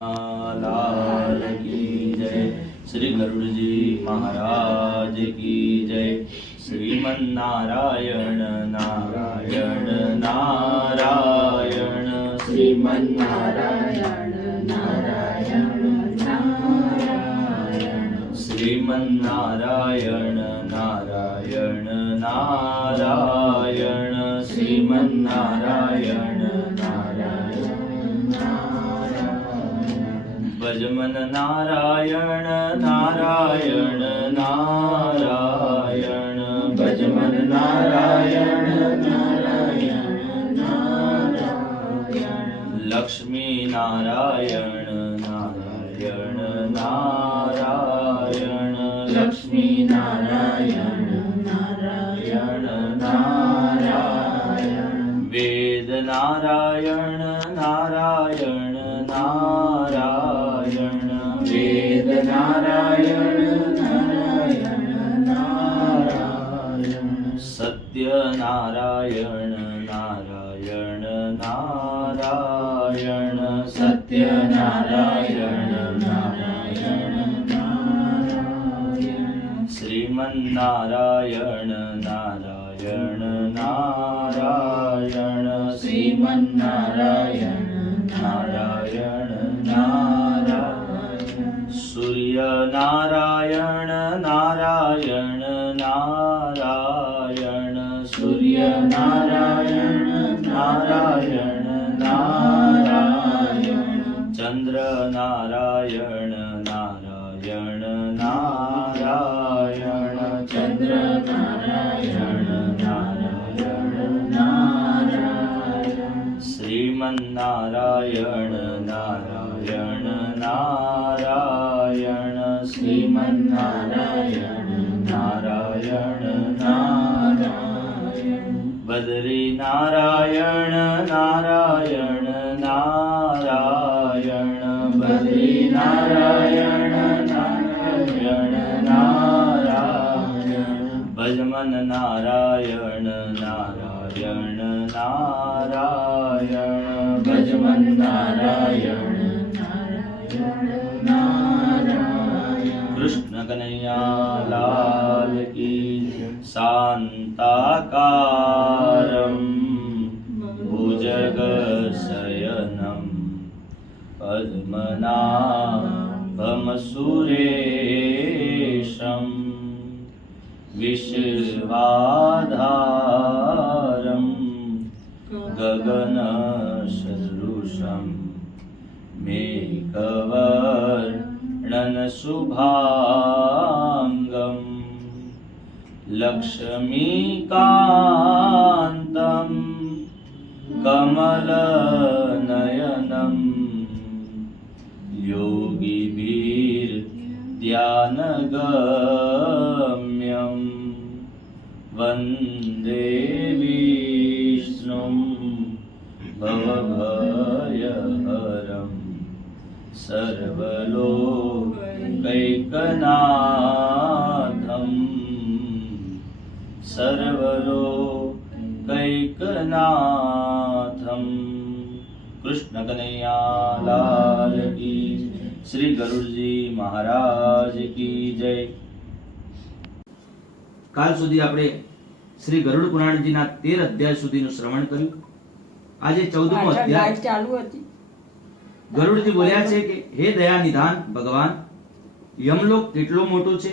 लाल की जय। श्री गरुड़ जी महाराज की जय। श्रीमन्नारायण नारायण नारायण श्रीमन्नारायण नारायण नारायण श्रीमन्नारायण नारायण नारायण श्रीमन्नारायण भजमन नारायण नारायण नारायण भजमन नारायण नारायण नारायण लक्ष्मी नारायण नारायण नारायण लक्ष्मी नारायण नारायण नारायण वेद नारायण नारायण नारायण वेद नारायण नारायण नारायण सत्य नारायण नारायण नारायण सत्य नारायण नारायण नारायण श्रीमन्नारायण नारायण नारायण श्रीमन्नारायण नारायण नारायण सूर्य नारायण नारायण नारायण सूर्य नारायण नारायण नारायण चंद्र नारायण नारायण नारायण चंद्र नारायण नारायण नारायण श्रीमन्नारायण नारायण नारायण श्रीमन्नारायण नारायण नारायण बद्री नारायण नारायण नारायण बद्री नारायण नारायण नारायण भजमन नारायण नारायण नारायण भजमन नारायण नारायण नारायण कृष्ण कन्हैया लाल की शान्ताकारं भुजगशयनं पद्मनाभं सुरेशं विश्वाधारं गगनसदृशं मेघवर्णन शुभांगम् लक्ष्मीकान्तं कमलनयनं योगिभिर्ध्यानगम्यं वन्दे विष्णुं भवभयहरं सर्वलोकैकनाथम् सर्वलोकैकनाथम। कृष्ण कन्हैया लाल की। श्री गरुड़ जी महाराज की जय। કાલ સુધી આપણે શ્રી ગરુડ પુરાણજીના 13 અધ્યાય સુધીનું શ્રવણ કર્યું. આજે 14મો અધ્યાય ચાલુ હતી. ગરુડજી બોલ્યા છે કે હે દયા નિધાન ભગવાન, યમલોક કેટલો મોટો છે,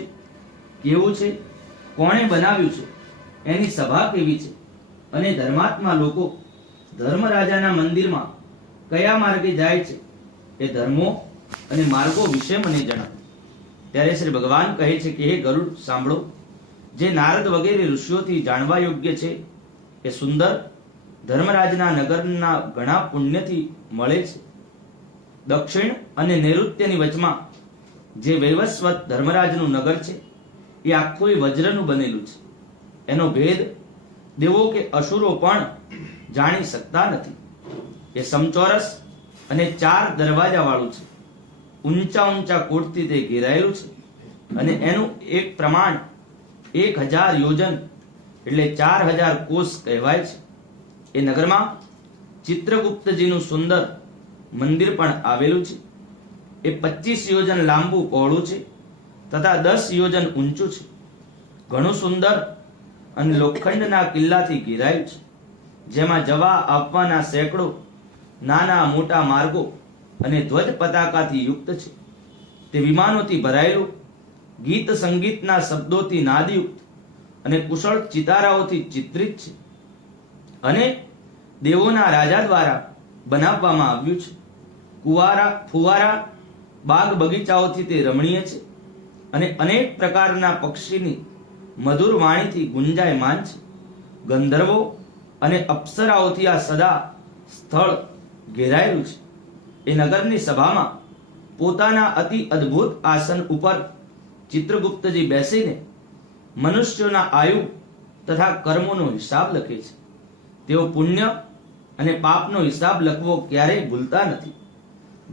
કેવું છે, કોણે બનાવ્યું છે, એની સભા કેવી છે, અને ધર્માત્મા લોકો ધર્મરાજાના મંદિરમાં કયા માર્ગે જાય છે, એ ધર્મો અને માર્ગો વિશે મને જણાવો. ત્યારે શ્રી ભગવાન કહે છે કે હે ગરુડ, સાંભળો. જે નારદ વગેરે ઋષિઓથી જાણવા યોગ્ય છે એ સુંદર ધર્મરાજના નગરના ઘણા પુણ્યથી મળે છે. દક્ષિણ અને નૈઋત્યની વચમાં જે વૈવસ્વત ધર્મરાજનું નગર છે એ આખું વજ્રનું બનેલું છે. એનો ભેદ દેવો કે અસુરો પણ જાણી શકતા નથી. એ સમચોરસ અને 4 દરવાજા વાળું છે. ઊંચા ઊંચા કોટથી તે ઘેરાયેલું છે અને એનું એક પ્રમાણ 1000 યોજન એટલે 4000 કોષ કહેવાય છે. એ નગરમાં ચિત્રગુપ્તજીનું સુંદર મંદિર પણ આવેલું છે. એ 25 યોજન લાંબુ પહોળું છે તથા 10 યોજન ઊંચું છે. ઘણું સુંદર અને લોખંડના કિલ્લાથી ઘેરાયું છે, જેમાં જવા આવવાના સેંકડો નાના મોટા માર્ગો અને ધ્વજ પતાકાથી યુક્ત છે. તે વિમાનોથી ભરાયેલું, ગીત સંગીતના શબ્દોથી નાદયુક્ત અને કુશળ ચિતારાઓથી ચિત્રિત છે, અને દેવોના રાજા દ્વારા બનાવવામાં આવ્યું છે. ફુવારા, બાગ બગીચાઓથી તે રમણીય છે, અને અનેક પ્રકારના પક્ષીની મધુર વાણીથી ગુંજાયમાન છે. ગંધર્વો અને અપ્સરાઓથી આ સદા સ્થળ ઘેરાયેલું છે. એ નગરની સભામાં પોતાના અતિ અદ્ભુત આસન ઉપર ચિત્રગુપ્તજી બેસીને મનુષ્યોના આયુ તથા કર્મોનો હિસાબ લખે છે. તેઓ પુણ્ય અને પાપનો હિસાબ લખવો ક્યારેય ભૂલતા નથી.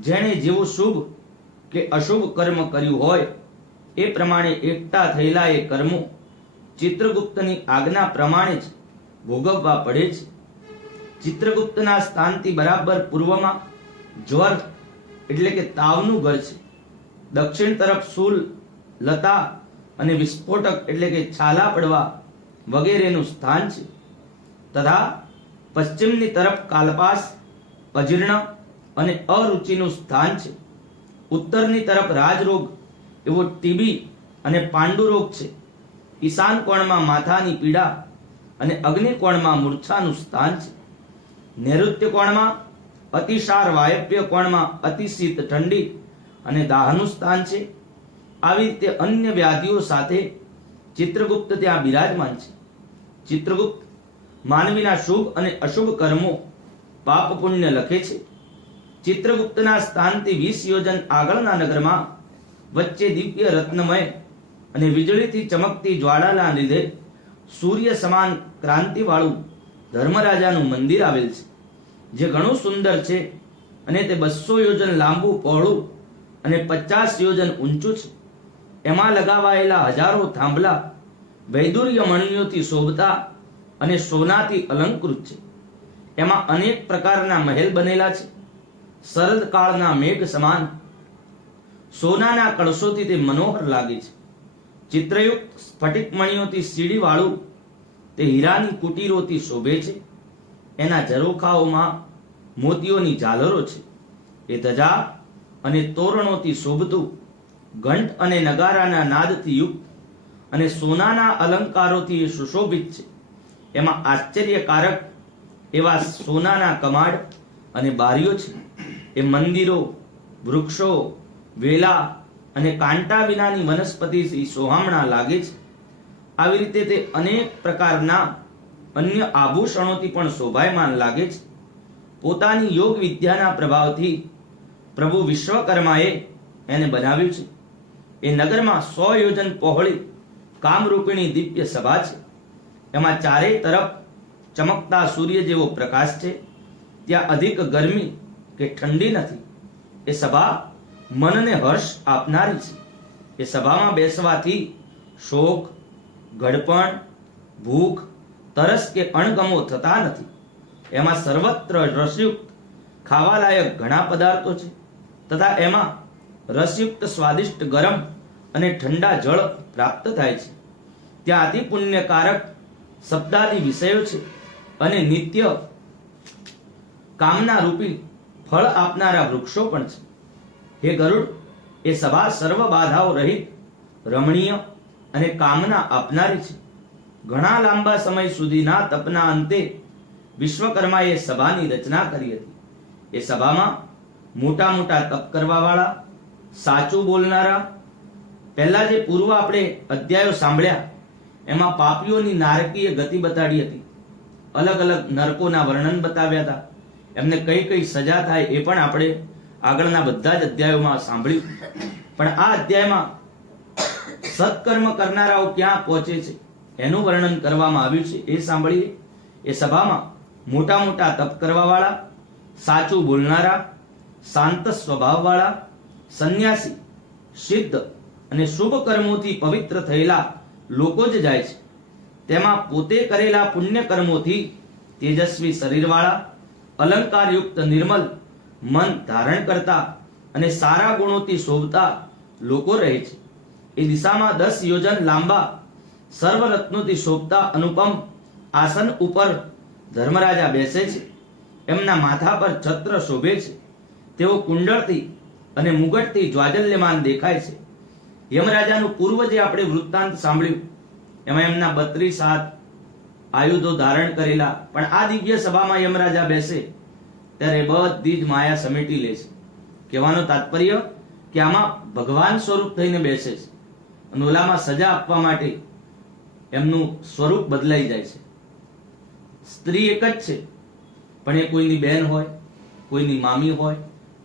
જેણે જેવું શુભ કે અશુભ કર્મ કર્યું હોય એ પ્રમાણે એકઠા થયેલા એ કર્મો ચિત્રગુપ્તની આજ્ઞા પ્રમાણે જ ભોગવવા પડે છે. ચિત્રગુપ્તના સ્થાનથી બરાબર પૂર્વમાં જ્વર એટલે કે તાવનું ઘર છે. દક્ષિણ તરફ શૂલ, લતા અને વિસ્ફોટક એટલે કે છાલા પડવા વગેરેનું સ્થાન છે, તથા પશ્ચિમની તરફ કાલપાસ, અજીર્ણ અને અરુચિનું સ્થાન છે. ઉત્તરની તરફ રાજરોગ એવો ટીબી અને પાંડુરોગ છે. ઈશાન કોણમાં માથાની પીડા અને અગ્નિ કોણમાં મૂર્છાનું સ્થાન છે. નૈઋત્ય કોણમાં અતિસાર, વાયવ્ય કોણમાં અતિશીત ઠંડી અને દાહનું સ્થાન છે. આવી રીતે અન્ય વ્યાધિઓ સાથે ચિત્રગુપ્ત ત્યાં બિરાજમાન છે. ચિત્રગુપ્ત માનવીના શુભ અને અશુભ કર્મો, પાપ પુણ્ય લખે છે. ચિત્રગુપ્તના સ્થાનથી 20 યોજન આગળના નગરમાં વચ્ચે દિવ્ય રત્નમય અને વીજળીથી ચમકતી જ્વાળાના લીધે સૂર્ય સમાન ક્રાંતિવાળું ધર્મરાજાનું મંદિર આવેલ છે, જે ઘણું સુંદર છે, અને તે 200 યોજન લાંબુ પહોળું અને 50 યોજન ઊંચું છે. એમાં લગાવાયેલા હજારો થાંભલા વૈદુર્ય મણિઓથી શોભતા અને સોનાથી અલંકૃત છે. એમાં અનેક પ્રકારના મહેલ બનેલા છે. શરદ કાળના મેઘ સમાન સોનાના કળશોથી તે મનોહર લાગે છે. ચિત્રયુક્ત સ્ફટિક મણિઓથી સીડી વાળું તે હીરાની કુટીરોથી શોભે છે. એના ઝરોખાઓમાં મોતીઓની ઝાલરો છે. એ ધજા અને તોરણોથી શોભતું, ઘંટ અને નગારાના નાદથી યુક્ત અને સોનાના અલંકારોથી એ સુશોભિત છે. એમાં આશ્ચર્યકારક એવા સોનાના કમાડ અને બારીઓ છે. એ મંદિરો, વૃક્ષો, વેલા અને કાંટા વિનાની વનસ્પતિથી સોહામણા લાગે છે. આવી રીતે તે અનેક પ્રકારના અન્ય આભૂષણોથી પણ શોભાયમાન લાગે છે. પોતાની યોગ વિદ્યાના પ્રભાવથી પ્રભુ વિશ્વકર્માએ એને બનાવ્યું છે. એ નગરમાં 100 યોજન પહોળી કામરૂપિણી દિવ્ય સભા છે. એમાં ચારેય તરફ ચમકતા સૂર્ય જેવો પ્રકાશ છે. ત્યાં અધિક ગરમી કે ઠંડી નથી. એ સભા મનને હર્ષ આપનારી છે. એ સભામાં બેસવાથી શોક, ગડપણ, ભૂખ, તરસ કે અણગમો થતા નથી. એમાં સર્વત્ર રસયુક્ત ખાવાલાયક ઘણા પદાર્થો છે, તથા એમાં રસયુક્ત સ્વાદિષ્ટ ગરમ અને ઠંડા જળ પ્રાપ્ત થાય છે. ત્યાં અતિ પુણ્યકારક શબ્દાદી વિષયો છે, અને નિત્ય કામના રૂપી ફળ આપનારા વૃક્ષો પણ છે. હે ગરુડ, એ સભા સર્વ બાધાઓ રહિત, રમણીય અને કામના આપનારી છે. ઘણા લાંબા સમય સુધીના તપના અંતે વિશ્વકર્માએ સભાની રચના કરી હતી. એ સભામાં મોટા મોટા તપ કરવા વાળા, સાચું બોલનારા, પહેલા જે પૂર્વ આપણે અધ્યાયો સાંભળ્યા એમાં પાપીઓની નારકીય ગતિ બતાડી હતી. અલગ અલગ નરકોના વર્ણન બતાવ્યા હતા. એમને કઈ કઈ સજા થાય એ પણ આપણે આગળના બધા જ અધ્યાયોમાં સાંભળ્યું. પણ આ અધ્યાયમાં સત્કર્મ કરનારાઓ ક્યાં પહોંચે છે એનું વર્ણન કરવામાં આવ્યું છે. એ સાંભળીએ. એ સભામાં મોટા મોટા તપ કરવા વાળા, સાચું બોલનારા, શાંત સ્વભાવ વાળા, સંન્યાસી, સિદ્ધ અને શુભ કર્મોથી પવિત્ર થયેલા લોકો જ જાય છે. તેમાં પોતે કરેલા પુણ્ય કર્મોથી તેજસ્વી શરીરવાળા, અલંકારયુક્ત નિર્મલ મન ધારણ કરતા અને સારા ગુણોથી શોભતા લોકો રહે છે. એ દિશામાં 10 યોજન લાંબા સર્વરત્નોથી શોભતા અનુપમ આસન ઉપર ધર્મરાજા બેસે છે. એમના માથા પર છત્ર શોભે છે. તેઓ કુંડળથી અને મુગટથી જ્વાજલ્યમાન દેખાય છે. યમરાજાનું પૂર્વ જે આપણે વૃત્તાંત સાંભળ્યું એમાં એમના 32 હાથ આયુધો ધારણ કરેલા, પણ આ દિવ્ય સભામાં યમરાજા બેસે ત્યારે બધી જ માયા સમેટી લે છે. કહેવાનો તાત્પર્ય કે આમાં ભગવાન સ્વરૂપ થઈને બેસે છે અને ઓલામાં સજા આપવા માટે એમનું સ્વરૂપ બદલાઈ જાય છે. સ્ત્રી એક જ છે, પણ એ કોઈની બેન હોય, કોઈની મામી હોય,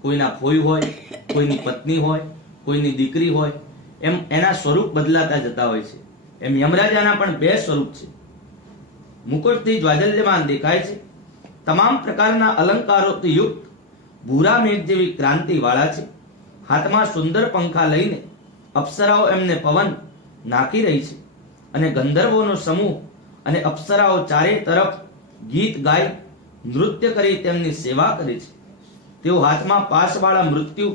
કોઈના ફોઈ હોય, કોઈની પત્ની હોય, કોઈની દીકરી હોય, એમ એના સ્વરૂપ બદલાતા જતા હોય છે. એમ યમરાજાના પણ 2 સ્વરૂપ છે. મુકુટથી જ્વાજલ્યમાન દેખાય છે. તમામ પ્રકારના અલંકારોથી યુક્ત ભૂરા મેઘ જેવી ક્રાંતિ વાળા છે. હાથમાં સુંદર પંખા લઈને અપ્સરાઓ એમને પવન નાખી રહી છે અને ગંધર્વોનો સમૂહ અને અપ્સરાઓ ચારે તરફ ગીત ગાઈ નૃત્ય કરી તેમની સેવા કરે છે. તેઓ હાથમાં પાસવાળા મૃત્યુ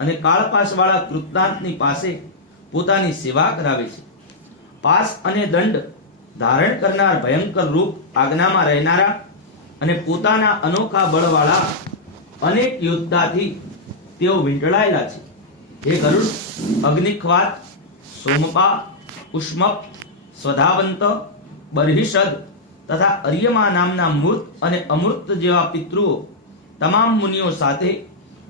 અને કાળપાસવાળા કૃતાંતની પાસે પોતાની સેવા કરાવે છે. પાસ અને દંડ ધારણ કરનાર ભયંકર રૂપ આજ્ઞામાં રહેનારા અને પોતાના અનોખા બળવાળા અનેક યોદ્ધાથી તેઓ વીંટળાયેલા છે. હે ગરુડ, અગ્નિખ્વાત, સોમપા, ઉષ્મપ, સ્વધાવંત, બર્હિષદ તથા અર્યમા નામના મૃત અને અમૃત જેવા પિતૃઓ તમામ મુનિઓ સાથે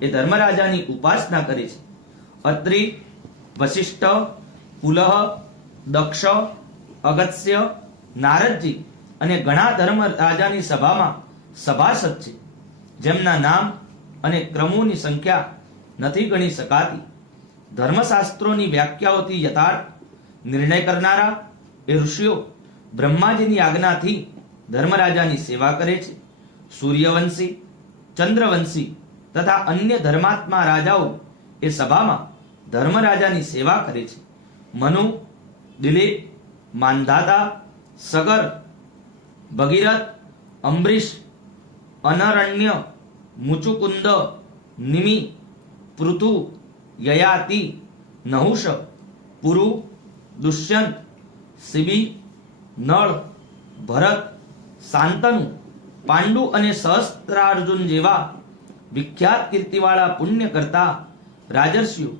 એ ધર્મરાજાની ઉપાસના કરે છે. અત્રિ, વશિષ્ઠ, કુલહ, દક્ષ, અગત્ય, નારદજી અને ઘણા ધર્મરાજાની સભામાં સભાસદ છે, જેમના નામ અને ક્રમોની સંખ્યા નથી ગણી શકાતી. ધર્મશાસ્ત્રોની વ્યાખ્યાઓથી યથાર્થ નિર્ણય કરનારા એ ઋષિઓ બ્રહ્માજીની આજ્ઞાથી ધર્મરાજાની સેવા કરે છે. સૂર્યવંશી, ચંદ્રવંશી તથા અન્ય ધર્માત્મા રાજાઓ એ સભામાં ધર્મરાજાની સેવા કરે છે. મનુ, દિલીપ, માંધાતા, સગર, ભગીરથ, અંબરીશ, અનરણ્ય, મુચુકુંદ, નિમિ, પૃથુ, યયાતિ, નહુષ, પુરુ, દુષ્યંત, શિબી, નળ, ભરત, શાંતનુ, પાંડુ અને સહસ્ત્રાર્જુન જેવા વિખ્યાત કીર્તિવાળા પુણ્ય કરતા રાજર્ષિઓ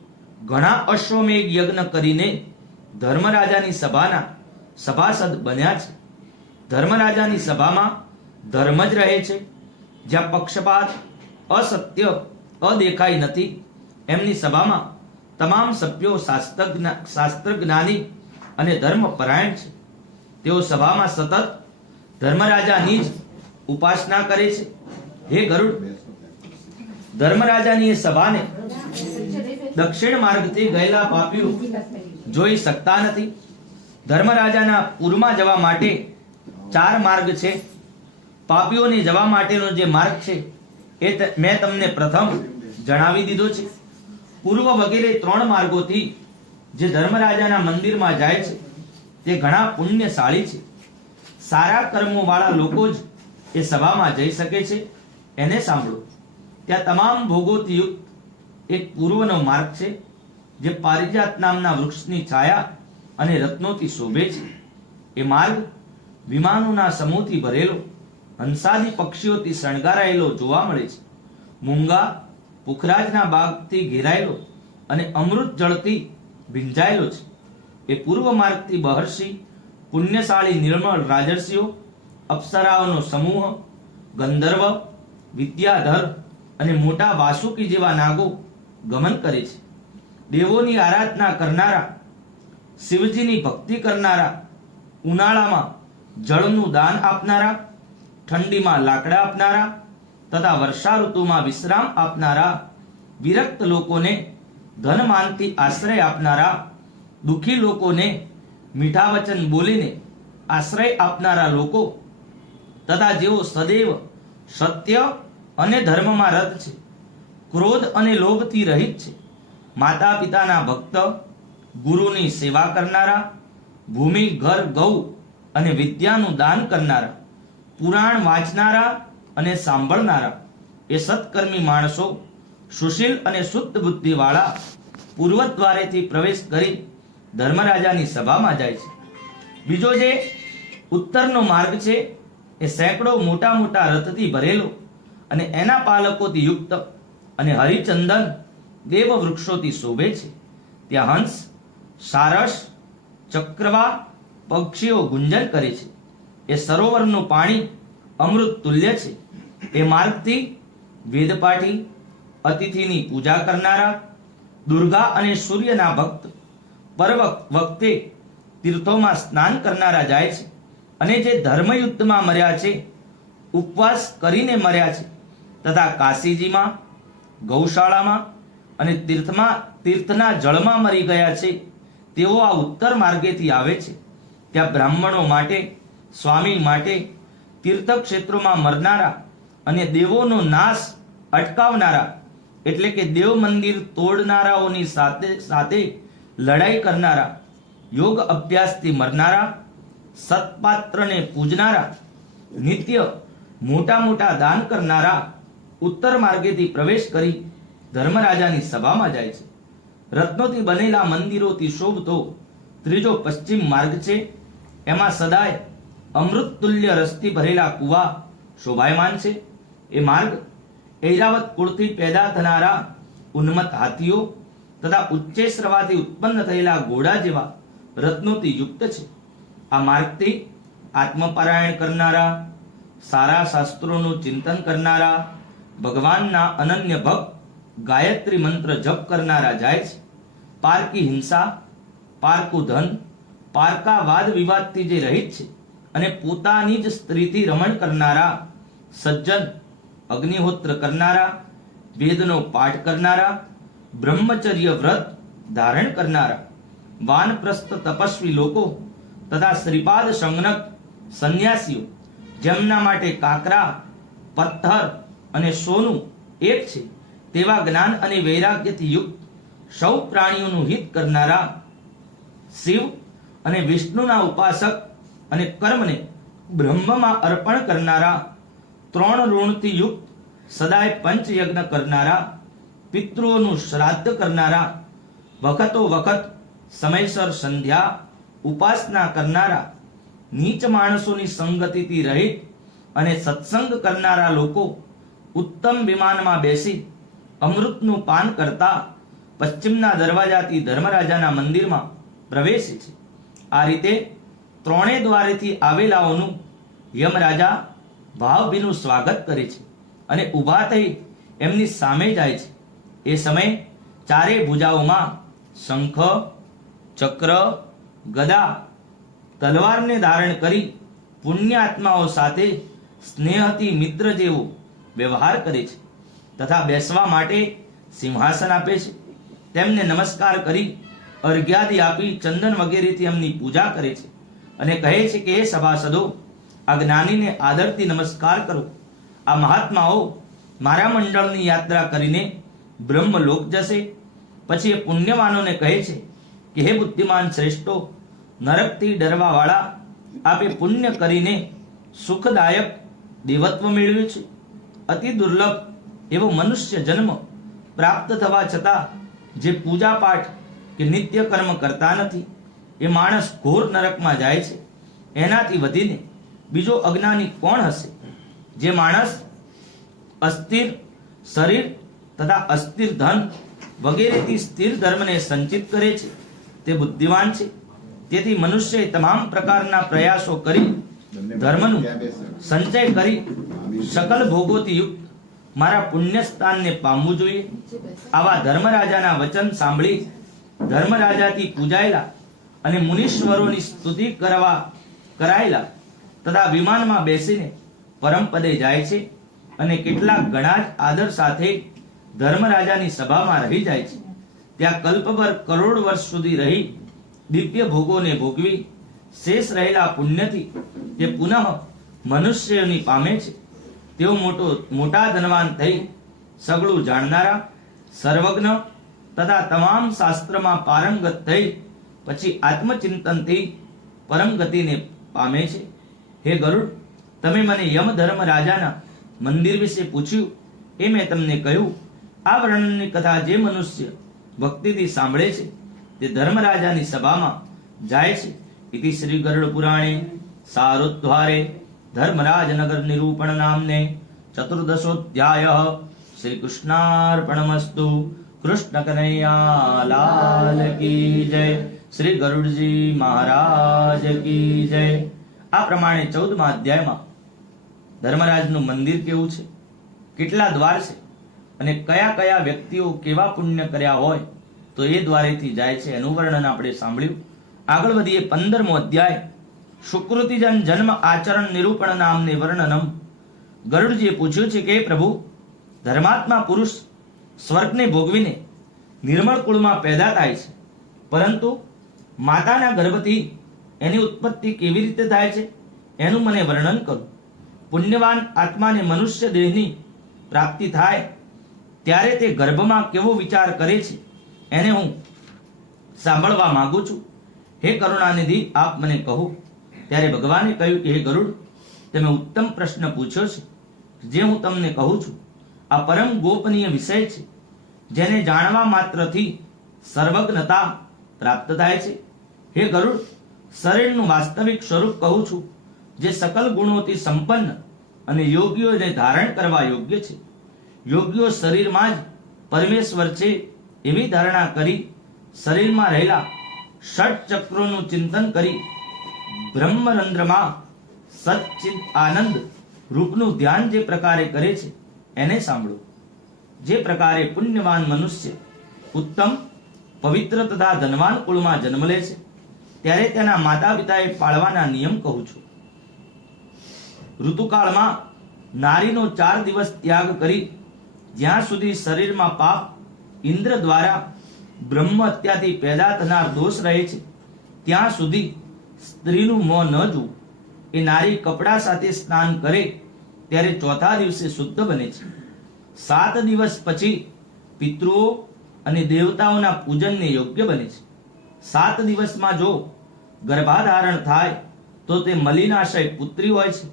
ઘણા અશ્વમેઘ યજ્ઞ કરીને ધર્મરાજાની સભાના સભાસદ બન્યા છે. ધર્મરાજાની સભામાં ધર્મ જ રહે છે. જ્યાં પક્ષપાત, અસત્ય, અદેખાઈ નથી, એમની સભામાં તમામ સભ્યો શાસ્ત્ર જ્ઞાની અને ધર્મપરાયણ છે. તેઓ સભામાં સતત ધર્મરાજાની જ ઉપાસના કરે છે. હે ગરુડ, ધર્મરાજાની એ સભાને દક્ષિણ માર્ગથી ગયેલા પાપીઓ જોઈ શકતા નથી. ધર્મરાજાના પૂરમાં જવા માટે 4 માર્ગ છે. પાપીઓને જવા માટેનો જે માર્ગ છે એ મેં તમને પ્રથમ જણાવી દીધો છે. પૂર્વ વગેરે 3 માર્ગોથી જે ધર્મરાજાના મંદિરમાં જાય છે તે ઘણા પુણ્યશાળી છે. સારા કર્મો વાળા લોકો જ એ સભામાં જઈ શકે છે. એને સાંભળો. ત્યાં તમામ ભોગોથી યુક્ત એક પૂર્વનો માર્ગ છે, જે પારિજાત નામના વૃક્ષની છાયા અને રત્નોથી શોભે છે. એ માર્ગ વિમાનોના સમૂહથી ભરેલો, હંસાદી પક્ષીઓથી શણગારાયેલો જોવા મળે છે. મૂંગા, પુખરાજના બાગથી ઘેરાયેલો અને અમૃત જળથી ભીંજાયેલો છે. એ પૂર્વ માર્ગથી બહર્ષિ, પુણ્યશાળી નિર્મળ રાજર્ષિઓ, અપ્સરાઓનો સમૂહ, ગંધર્વ, વિદ્યાધર અને મોટા વાસુકી જેવા નાગો ગમન કરે છે. દેવોની આરાધના કરનારા, શિવજીની ભક્તિ કરનારા, ઉનાળામાં જળનું દાન આપનારા, ઠંડીમાં લાકડા આપનારા તથા વર્ષા ઋતુમાં વિશ્રામ આપનારા, વિરક્ત લોકોને ધનમાનથી આશ્રય આપનારા, દુઃખી લોકોને મીઠા વચન બોલીને આશ્રય આપનારા લોકો તથા જેઓ સદૈવ સત્ય અને ધર્મમાં રત છે, ક્રોધ અને લોભથી રહિત છે, માતા પિતાના ભક્ત, ગુરુની સેવા કરનારા, ભૂમિ, ઘર, ગૌ અને વિદ્યાનું દાન કરનારા, પુરાણ વાંચનારા અને સાંભળનારા, એ સત્કર્મી માણસો સુશીલ અને શુદ્ધ બુદ્ધિ વાળા પૂર્વ દ્વારેથી પ્રવેશ કરી ધર્મરાજાની સભામાં જાય છે. બીજો જે ઉત્તરનો માર્ગ છે એ સેંકડો મોટા મોટા રથથી ભરેલો અને એના પાલકોથી યુક્ત અને હરિચંદન દેવ વૃક્ષોથી શોભે છે. ત્યાં હંસ, સારસ, ચક્રવા પક્ષીઓ ગુંજન કરે છે. એ સરોવરનું પાણી અમૃત તુલ્ય છે. એ માર્ગથી વેદપાઠી, અતિથિની પૂજા કરનારા, દુર્ગા અને સૂર્યના ભક્ત પર્વ વખતે તીર્થોમાં સ્નાન કરનારા જાય છે. અને જે ધર્મયુદ્ધમાં મર્યા છે, ઉપવાસ કરીને મર્યા છે, તથા કાશીજીમાં, ગૌશાળામાં અને તીર્થના જળમાં મરી ગયા છે, તેઓ આ ઉત્તર માર્ગેથી આવે છે. ત્યાં બ્રાહ્મણો માટે, સ્વામી માટે, તીર્થ ક્ષેત્રોમાં મરનારા અને દેવોનો નાશ અટકાવનારા એટલે કે દેવ મંદિર તોડનારાઓની સાથે લડાઈ કરનારા, યોગ અભ્યાસથી મરનારા, સત્પાત્રને પૂજનારા, નિત્ય મોટા મોટા દાન કરનારા ઉત્તર માર્ગેથી પ્રવેશ કરી ધર્મરાજાની સભામાં જાય છે. રત્નોથી બનેલા મંદિરોથી શોભતો ત્રીજો પશ્ચિમ માર્ગ છે. એમાં સદાય અમૃત તુલ્ય રસથી ભરેલા કુવા શોભાયમાન છે. એ માર્ગ ઐરાવત કુળથી પેદા થનારા ઉન્મત્ત હાથીઓ તથા ઉચ્ચેશ્રવાથી ઉત્પન્ન થયેલા ઘોડા જેવા રત્નોથી યુક્ત છે. આ માર્ગથી આત્મપારાયણ કરનારા, સારા શાસ્ત્રોનું ચિંતન કરનારા, ભગવાનના અનન્ય ભક્ત ગાયત્રી મંત્ર જપ કરનારા જાય છે. પારકી હિંસા, પારકું ધન, પારકા વાદ વિવાદથી જે રહિત છે અને પોતાની જ સ્ત્રીથી રમણ કરનારા, સજ્જન, અગ્નિહોત્ર કરનારા, વેદનો પાઠ કરનારા, બ્રહ્મચર્ય વ્રત ધારણ કરનારા, વાનપ્રસ્થ તપસ્વી લોકો તથા શ્રીપાદ સંજ્ઞક સંન્યાસીઓ જેમના માટે કાકરા, પથ્થર અને સોનું એક છે, તેવા જ્ઞાન અને વૈરાગ્યથી યુક્ત સૌ પ્રાણીઓનું હિત કરનારા, શિવ અને વિષ્ણુના ઉપાસક અને કર્મને બ્રહ્મમાં અર્પણ કરનારા, 3 ઋણથી યુક્ત સદાય પંચયજ્ઞ કરનારા, પિતૃઓનું શ્રાદ્ધ કરનારા, વખતો વખત સમયસર સંધ્યા ઉપાસના કરનારા, નીચ માણસોની સંગતિથી રહિત અને સત્સંગ કરનારા લોકો ઉત્તમ વિમાનમાં બેસી અમૃતનું પાન કરતા પશ્ચિમના દરવાજાથી ધર્મરાજાના મંદિરમાં પ્રવેશે છે. આ રીતે 3 દ્વારેથી આવેલાઓનું યમરાજા ભાવભીનું સ્વાગત કરે છે અને ઊભા થઈ એમની સામે જાય છે. એ સમયે ચારે ભુજાઓમાં શંખ, ચક્ર, ગદા, તલવારને ધારણ કરી પુણ્યાત્માઓ સાથે સ્નેહથી મિત્ર જેવો વ્યવહાર કરે છે તથા બેસવા માટે સિંહાસન આપે છે. તેમને નમસ્કાર કરી અર્ઘ્યાદિ આપી ચંદન વગેરેથી એમની પૂજા કરે છે અને કહે છે કે હે સભાસદો, આ જ્ઞાનીને આદરથી નમસ્કાર કરો. આ મહાત્માઓ મારા મંડળની યાત્રા કરીને બ્રહ્મલોક જશે. પછી એ પુણ્યવાનોને કહે છે કે હે બુદ્ધિમાન શ્રેષ્ઠો, નરકથી ડરવા વાળા, આપે પુણ્ય કરીને સુખદાયક દેવત્વ મેળવ્યું છે. અતિ દુર્લભ એવો મનુષ્ય જન્મ પ્રાપ્ત થવા છતાં જે પૂજા પાઠ કે નિત્ય કર્મ કરતા નથી, એ માણસ ઘોર નરકમાં જાય છે. એનાથી વધીને બીજો અજ્ઞાની કોણ હશે? જે માણસ અસ્થિર શરીર તથા અસ્થિર ધન વગેરેથી સ્થિર ધર્મને સંચિત કરે છે તે બુદ્ધિવાન છે. તેથી મનુષ્યએ તમામ પ્રકારના પ્રયાસો કરી ધર્મનું સંચય કરી સકલ ભોગોથી યુક્ત મારા પુણ્ય સ્થાનને પામવું જોઈએ. આવા ધર્મરાજાના વચન સાંભળી ધર્મરાજાથી પૂજાયેલા અને મુનીશ્વરોની સ્તુતિ કરાયેલા તથા વિમાનમાં બેસીને પરમપદે જાય છે અને કેટલાક ઘણા જ આદર સાથે ધર્મરાજાની સભામાં રહી જાય છે. ત્યાં કલ્પભર કરોડ વર્ષ સુધી રહી દિવ્ય ભોગોને ભોગવી શેષ રહેલા પુણ્યથી તે પુનઃ મનુષ્યની પામે છે. તેઓ મોટા ધનવાન થઈ સગળું જાણનારા, સર્વજ્ઞ તથા તમામ શાસ્ત્રમાં પારંગત થઈ પછી આત્મચિંતનથી પરમ ગતિને પામે છે. હે ગરુડ, તમે મને યમધર્મ રાજાના મંદિર વિશે પૂછ્યું એ મેં તમને કહ્યું. આ વર્ણનની કથા જે મનુષ્ય ભક્તિથી સાંભળે છે તે ધર્મરાજાની સભામાં જાય છે. ઇતિ શ્રી ગરુડ પુરાણે સારોદ્ધારે ધર્મરાજ નગર નિરૂપણ નામને ચતુર્દશોધ્યાય. શ્રી કૃષ્ણાર્પણમસ્તુ. કૃષ્ણ કનૈયા લાલ કી જય. શ્રી ગરુડજી મહારાજ કી જય. આ પ્રમાણે 14મા અધ્યાયમાં ધર્મરાજનું મંદિર કેવું છે, કેટલા દ્વાર છે અને કયા કયા વ્યક્તિઓ કેવા પુણ્ય કર્યા હોય તો એ દ્વારેથી જાય છે એનું વર્ણન આપણે સાંભળ્યું. આગળ વધીએ 15મો અધ્યાય સુકૃતિજન જન્મ આચરણ નિરૂપણ નામને વર્ણનમ. ગરુડજીએ પૂછ્યું છે કે પ્રભુ, ધર્માત્મા પુરુષ સ્વર્ગને ભોગવીને નિર્મળ કુળમાં પેદા થાય છે, પરંતુ માતાના ગર્ભથી એની ઉત્પત્તિ કેવી રીતે થાય છે એનું મને વર્ણન કરો. પુણ્યવાન આત્માને મનુષ્ય દેહની પ્રાપ્તિ થાય ત્યારે તે ગર્ભમાં કેવો વિચાર કરે છે એને હું સાંભળવા માંગુ છું. હે કરુણાનિધિ, આપ મને કહો. ત્યારે ભગવાને કહ્યું કે હે ગરુડ, તમે ઉત્તમ પ્રશ્ન પૂછ્યો છે. જે હું તમને કહું છું આ પરમ ગોપનીય વિષય છે, જેને જાણવા માત્રથી સર્વજ્ઞતા પ્રાપ્ત થાય છે. હે ગરુડ, શરીરનું વાસ્તવિક સ્વરૂપ કહું છું, જે સકલ ગુણોથી સંપન્ન અને યોગીઓને ધારણ કરવા યોગ્ય છે. યોગીઓ શરીરમાં જ પરમેશ્વર છે એવી ધારણા કરી શરીરમાં રહેલા ષટ ચક્રોનું ચિંતન કરી બ્રહ્મરંધ્રમાં સચ્ચિત આનંદ રૂપનું ધ્યાન જે પ્રકારે કરે છે એને સાંભળો. જે પ્રકારે પુણ્યવાન મનુષ્ય ઉત્તમ પવિત્ર તથા ધનવાન કુળમાં જન્મ લે છે ત્યારે તેના માતા પિતાએ પાળવાના નિયમ કહું છું. ઋતુકાળમાં નારીનો 4 દિવસ ત્યાગ કરી જ્યાં સુધી શરીરમાં પાપ ઇન્દ્ર દ્વારા બ્રહ્મ હત્યાથી પેદા થનાર દોષ રહે છે ત્યાં સુધી સ્ત્રીનું મોં ન જોવું. એ નારી કપડા સાથે સ્નાન કરે ત્યારે 4થા દિવસે શુદ્ધ બને છે. 7 દિવસ પછી પિતૃઓ અને દેવતાઓના પૂજનને યોગ્ય બને છે. 7 દિવસમાં જો ગર્ભાધારણ થાય તો તે મલિનાશય પુત્રી હોય છે.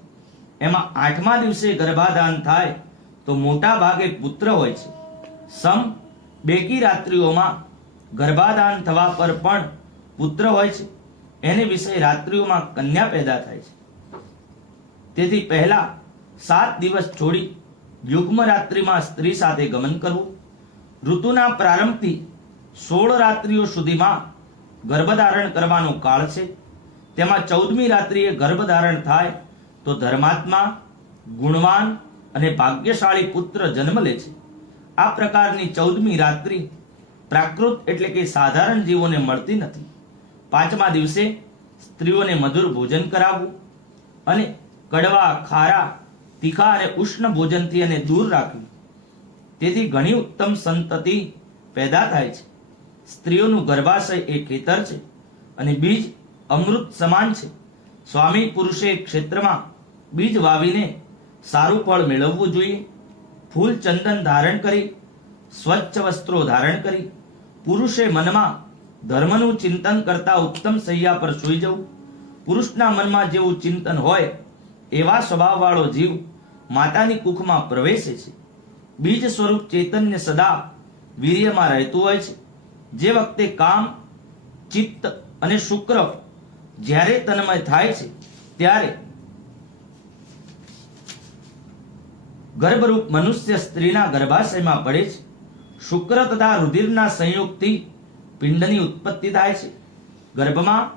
એમાં 8મા દિવસે ગર્ભાધાન થાય તો મોટા ભાગે પુત્ર હોય છે. સમ બેકી રાત્રિઓમાં ગર્ભાધાન થવા પર પણ પુત્ર હોય છે. એને વિષય રાત્રિઓમાં કન્યા પેદા થાય છે. તેથી પહેલા 7 દિવસ છોડી યુગ્મ રાત્રિમાં સ્ત્રી સાથે ગમન કરવું. ઋતુના પ્રારંભથી 16 રાત્રિઓ સુધીમાં ગર્ભધારણ કરવાનો કાળ છે. તેમાં 14મી રાત્રિએ ગર્ભધારણ થાય તો ધર્માત્મા, ગુણવાન અને ભાગ્યશાળી પુત્ર જન્મ લે છે. આ પ્રકારની 14મી રાત્રિ પ્રાકૃત એટલે કે સાધારણ જીવોને મળતી નથી. 5મા દિવસે સ્ત્રીઓને મધુર ભોજન કરાવવું અને કડવા, ખારા, તીખા અને ઉષ્ણ ભોજનથી એને દૂર રાખવું. તેથી ઘણી ઉત્તમ સંતતિ પેદા થાય છે. સ્ત્રીઓનું ગર્ભાશય એ ખેતર છે અને બીજ અમૃત સમાન છે. સ્વામી પુરુષે ક્ષેત્રમાં બીજ વાવીને સારું ફળ મેળવવું જોઈએ. ફૂલ ચંદન ધારણ કરી સ્વચ્છ વસ્ત્રો ધારણ કરી પુરુષે મનમાં ધર્મનું ચિંતન કરતા ઉત્તમ શૈયા પર સૂઈ જવું. પુરુષના મનમાં જેવું ચિંતન હોય એવા સ્વભાવવાળો જીવ માતાની કુખમાં પ્રવેશે છે. બીજ સ્વરૂપ ચૈતન્ય સદા વીર્યમાં રહેતું હોય છે. જે વખતે કામ, ચિત્ત અને શુક્ર જ્યારે તન્મય થાય છે ત્યારે ગર્ભરૂપ મનુષ્ય સ્ત્રીના ગર્ભાશયમાં પડે છે. શુક્ર તથા રુધિરના સંયોગથી પિંડની ઉત્પત્તિ થાય છે. ગર્ભમાં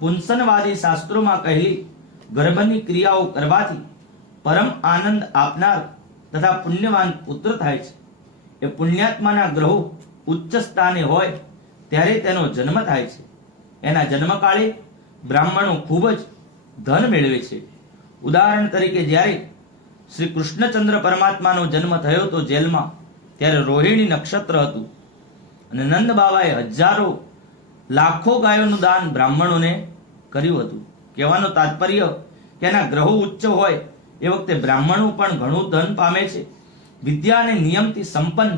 પુંસનવાદી શાસ્ત્રોમાં કહેલી ગર્ભની ક્રિયાઓ કરવાથી પરમ આનંદ આપનાર તથા પુણ્યવાન પુત્ર થાય છે. એ પુણ્યાત્માના ગ્રહો ઉચ્ચ સ્થાને હોય ત્યારે તેનો જન્મ થાય છે. એના જન્મકાળે બ્રાહ્મણો ખૂબ જ ધન મેળવે છે. ઉદાહરણ તરીકે જ્યારે શ્રી કૃષ્ણચંદ્ર પરમાત્માનો જન્મ થયો તો જેલમાં, ત્યારે રોહિણી નક્ષત્ર હતું અને નંદ બાબાએ હજારો લાખો ગાયોનું દાન બ્રાહ્મણોને કર્યું હતું. કહેવાનો તાત્પર્ય કે એના ગ્રહો ઉચ્ચ હોય એ વખતે બ્રાહ્મણો પણ ઘણું ધન પામે છે. વિદ્યા અને નિયમથી સંપન્ન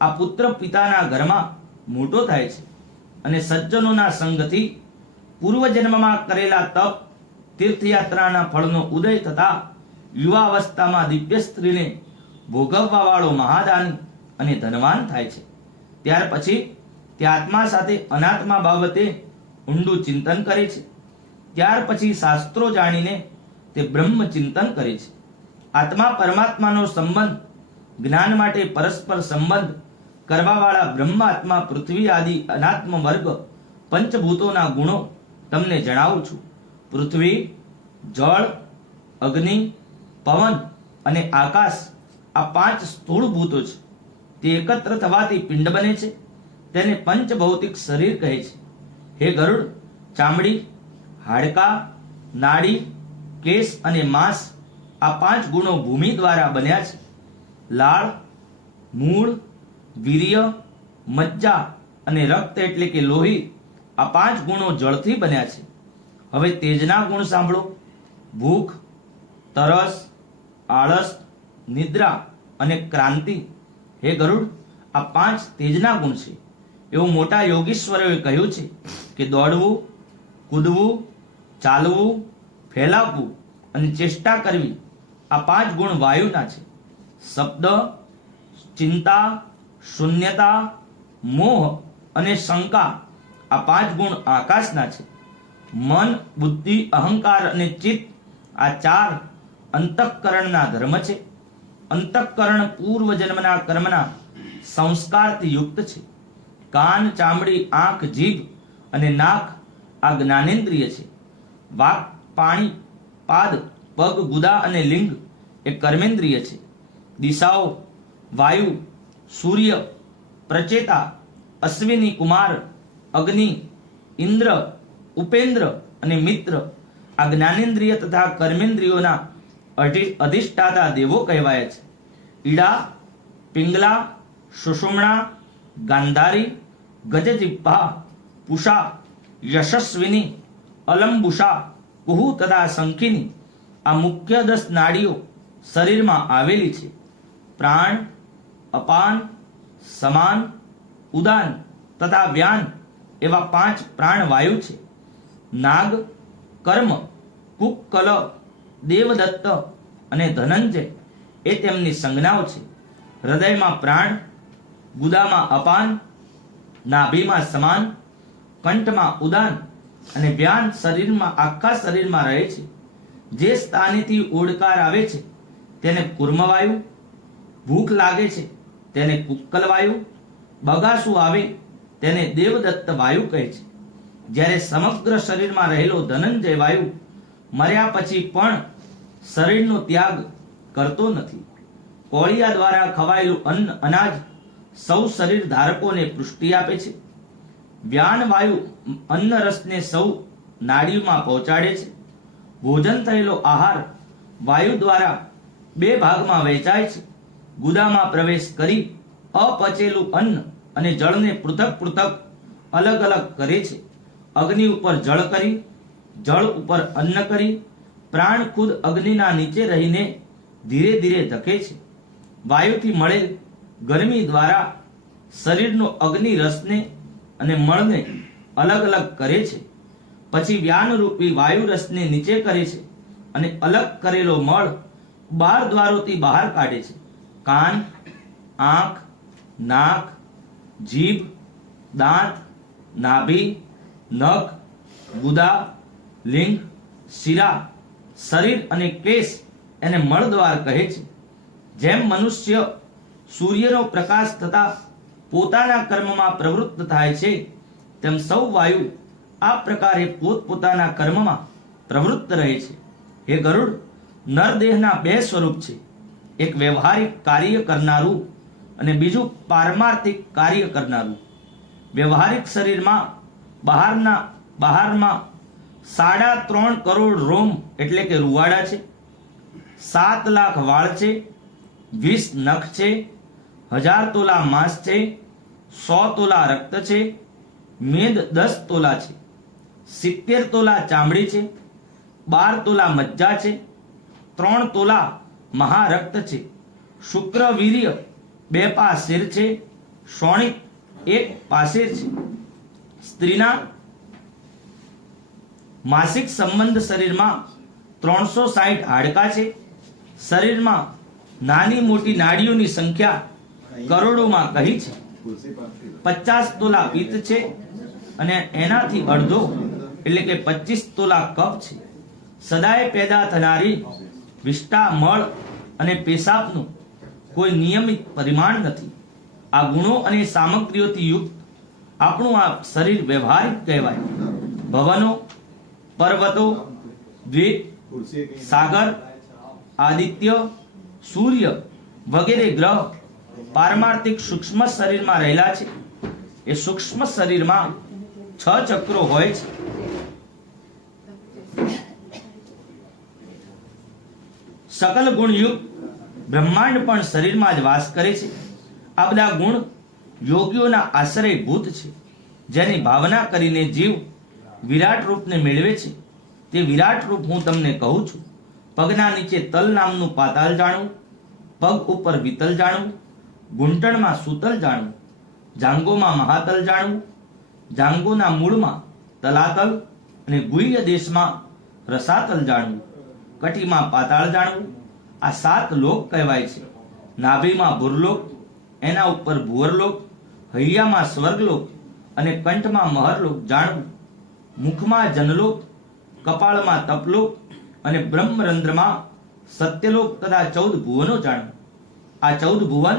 આ પુત્ર પિતાના ઘરમાં મોટો થાય છે અને સજ્જનોના સંગથી પૂર્વજન્મમાં કરેલા તપ, તીર્થયાત્રાના ફળનો ઉદય થતા યુવાવસ્થામાં દિવ્ય સ્ત્રીને ભોગવવા વાળો મહાદાની અને ધનવાન થાય છે. ત્યાર પછી તે આત્મા સાથે અનાત્મા બાબતે ઊંડું ચિંતન કરે છે. ત્યાર પછી શાસ્ત્રો જાણીને તે બ્રહ્મ ચિંતન કરે છે. આત્મા પરમાત્માનો સંબંધ, જ્ઞાન માટે પરસ્પર સંબંધ કરવાવાળા બ્રહ્માત્મા પૃથ્વી આદિ અનાત્મ વર્ગ પંચભૂતોના ગુણો તમને જણાવું છું. પૃથ્વી, જળ, અગ્નિ, પવન અને આકાશ આ 5 સ્થૂળ ભૂતો છે. તે એકત્ર થવાથી પિંડ બને છે. તેને પંચભૌતિક શરીર કહે છે. હે ગરુડ, ચામડી, હાડકાં, નાડી, કેશ અને માંસ આ 5 ગુણો ભૂમિ દ્વારા બન્યા છે. લાળ, મૂળ, વીર્ય, મજ્જા અને રક્ત એટલે કે લોહી આ 5 ગુણો જળથી બન્યા છે. હવે તેજના ગુણ સાંભળો. ભૂખ, તરસ, આળસ, નિદ્રા અને ક્રાંતિ. હે ગરુડ, આ 5 તેજના ગુણ છે. એવું મોટા યોગીશ્વરોએ કહ્યું છે કે દોડવું, કૂદવું, ચાલવું, ફેલાવવું અને ચેષ્ટા કરવી આ 5 ગુણ વાયુના છે. શબ્દ, ચિંતા, શૂન્યતા, મોહ અને શંકા આ 5 ગુણ આકાશના છે. મન, બુદ્ધિ, અહંકાર અને ચિત્ત આ 4 અંતઃકરણના ધર્મ છે. અંતઃકરણ પૂર્વ જન્મના કર્મના સંસ્કારથી યુક્ત છે. કાન, ચામડી, આંખ, જીભ અને નાક આ જ્ઞાનેન્દ્રિય છે. વાક, પાણી, પાદ, પગ, ગુદા અને લિંગ એ કર્મેન્દ્રિય છે. દિશાઓ, વાયુ, સૂર્ય, પ્રચેતા, અશ્વિની કુમાર, અગ્નિ, ઇન્દ્ર, ઉપેન્દ્ર અને મિત્ર આ જ્ઞાનેન્દ્રિય તથા કર્મેન્દ્રિયોના અધિષ્ઠાતા દેવો કહેવાય છે. ઈડા, પિંગલા, સુષુમ્ણા, ગાંધારી, ગજજિહ્વા, પુષા, યશસ્વિની, અલંબુષા, કુહુ તથા શંખિની આ મુખ્ય 10 નાડીઓ શરીરમાં આવેલી છે. પ્રાણ, અપાન, સમાન, ઉદાન તથા વ્યાન એવા 5 પ્રાણવાયુ છે. નાગ, કર્મ, કુક્કલ, દેવદત્ત અને ધનંજય એ તેમની સંજ્ઞાઓ છે. હૃદયમાં પ્રાણ, ગુદામાં અપાન, નાભીમાં સમાન, કંઠમાં ઉદાન અને વ્યાન શરીરમાં આખા શરીરમાં રહે છે. જે સ્થાનેથી ઓડકાર આવે છે તેને કુર્મવાયુ, ભૂખ લાગે છે તેને કુક્કલ વાયુ, બગાસું આવે તેને દેવદત્ત વાયુ કહે છે. જ્યારે સમગ્ર શરીરમાં રહેલો ધનંજય વાયુ મર્યા પછી પણ શરીરનો ત્યાગ કરતો નથી. કોળિયા દ્વારા ખવાયેલું અન્ન અનાજ સૌ શરીર ધારકોને પુષ્ટિ આપે છે. વ્યાન વાયુ અન્ન રસને સૌ નાડીમાં પહોંચાડે છે. ભોજન થયેલો આહાર વાયુ દ્વારા 2 ભાગમાં વહેંચાય છે. ગુદામાં પ્રવેશ કરી અપચેલું અન્ન અને જળને પૃથક પૃથક અલગ અલગ કરે છે. અગ્નિ ઉપર જળ કરી, જળ ઉપર અન્ન કરી, પ્રાણ ખુદ અગ્નિના નીચે રહીને ધીરે ધીરે ધકે છે. વાયુથી મળેલ ગરમી દ્વારા શરીરનો અગ્નિ રસને અને મળને અલગ અલગ કરે છે. પછી વ્યાનરૂપી વાયુ રસને નીચે કરે છે અને અલગ કરેલો મળ 12 દ્વારોથી બહાર કાઢે છે. કાન, આંખ, નાક, જીભ, દાંત, નાભી, નખ, ગુદા, લિંગ, શિરા, શરીર અને કેશ એને મળદ્વાર કહે છે. જેમ મનુષ્ય સૂર્યનો પ્રકાશ થતા પોતાના કર્મમાં પ્રવૃત્ત થાય છે તેમ સૌ વાયુ આ પ્રકારે પોતપોતાના કર્મમાં પ્રવૃત્ત રહે છે. હે ગરુડ, નરદેહના 2 સ્વરૂપ છે. એક વ્યવહારિક કાર્ય કરનારું અને બીજું પારમાર્થિક કાર્ય કરનારું. વ્યવહારિક શરીરમાં બહારમાં 3.5 કરોડ રોમ એટલે કે રૂવાડા છે, 7 લાખ વાળ છે, 20 નખ છે, 1000 તોલા માંસ છે, 100 તોલા રક્ત છે, મેદ 10 તોલા છે, 70 તોલા ચામડી છે, 12 તોલા મજ્જા છે, 3 તોલા મહારક્ત છે, શુક્ર વીર્ય 2 પા શિર છે, શોણિત 1 પાશેર છે. સ્ત્રીના માસિક સંબંધ શરીરમાં 360 હાડકા છે. શરીરમાં નાની મોટી નાડીઓની સંખ્યા કરોડોમાં કહી છે. 50 તોલા પિત્ત છે અને એનાથી અડધો એટલે કે 25 તોલા કફ છે. સદાય પેદા થનારી વિષ્ટા, મળ અને પેશાબનું કોઈ નિયમિત પરિમાણ નથી. આ ગુણો અને સામગ્રીઓથી યુક્ત આપણું આ શરીર વ્યવહારિક કહેવાય. ભવનો, પર્વતો, દ્વીપ, સાગર, આદિત્ય, સૂર્ય વગેરે ગ્રહ પારમાર્થિક સૂક્ષ્મ શરીરમાં રહેલા છે. એ સૂક્ષ્મ શરીરમાં 6 ચક્રો હોય છે. સકલ ગુણયુક્ત બ્રહ્માંડ પણ શરીરમાં જ વાસ કરે છે. આ બધા ગુણ યોગીઓના આશ્રયભૂત છે. જેની ભાવના કરીને જીવ વિરાટ રૂપને મેળવે છે. તે વિરાટ રૂપ હું તમને કહું છું. પગના નીચે તલ નામનું પાતાળ જાણવું, પગ ઉપર વિતલ જાણવું, ઘૂંટણમાં સૂતલ જાણવું, જાંગોમાં મહાતલ જાણવું, જાંગોના મૂળમાં તલાતલ અને ગુહ્ય દેશમાં રસાતલ જાણવું, કટીમાં પાતાળ જાણવું. આ 7 લોક કહેવાય છે. નાભીમાં ભૂરલોક, એના ઉપર ભુવરલોક, હૈયામાં સ્વર્ગલોક અને કંઠમાં મહરલોક જાણવું. મુખમાં જનલોક, કપાળમાં તપલોક અને બ્રહ્મરંધ્રમાં સત્યલોક તથા 14 ભુવનો જાણવું. આ 14 ભુવન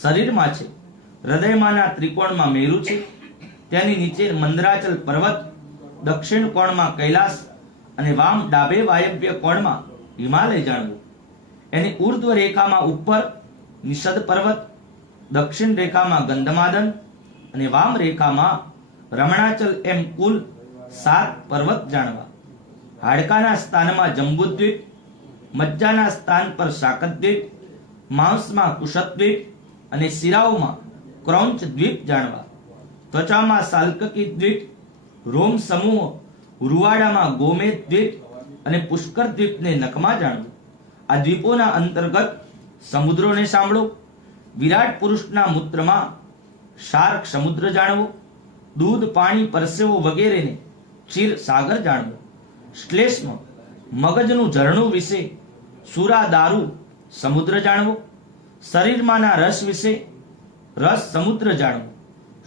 શરીરમાં છે. હૃદયમાંના ત્રિકોણમાં મેરુ છે. તેની નીચે મંદરાચલ પર્વત, દક્ષિણ કોણમાં કૈલાસ અને વામ ડાબે વાયવ્ય કોણમાં હિમાલય જાણવું. એની ઉર્ધ્વ રેખામાં ઉપર નિષદ પર્વત, દક્ષિણ રેખામાં ગંધમાદન અને વામ રેખામાં રમણાચલ એમ કુલ 7 પર્વત જાણવા. હાડકાના સ્થાનમાં જંબુદ્વીપ, મજ્જાના સ્થાન પર શાકદ્વીપ, માંસમાં કુશદ્વીપ અને શિરાઓમાં ક્રૌંચ દ્વીપ જાણવા. ત્વચામાં સાલ્કકી દ્વીપ, રોમ સમૂહ ઉરુવાડામાં ગોમેદ દ્વીપ અને પુષ્કર દ્વીપને નખમાં જાણવું. આ દ્વીપોના અંતર્ગત સમુદ્રોને સાંભળો. વિરાટ પુરુષના મૂત્રમાં શાર્ક સમુદ્ર જાણવો. દૂધ, પાણી, પરસેવો વગેરેને ક્ષીર સાગર જાણવો. શ્લેષ્મ મગજનું ઝરણું વિશે સુરા દારૂ સમુદ્ર જાણવો. શરીરમાંના રસ વિશે રસ સમુદ્ર જાણવો.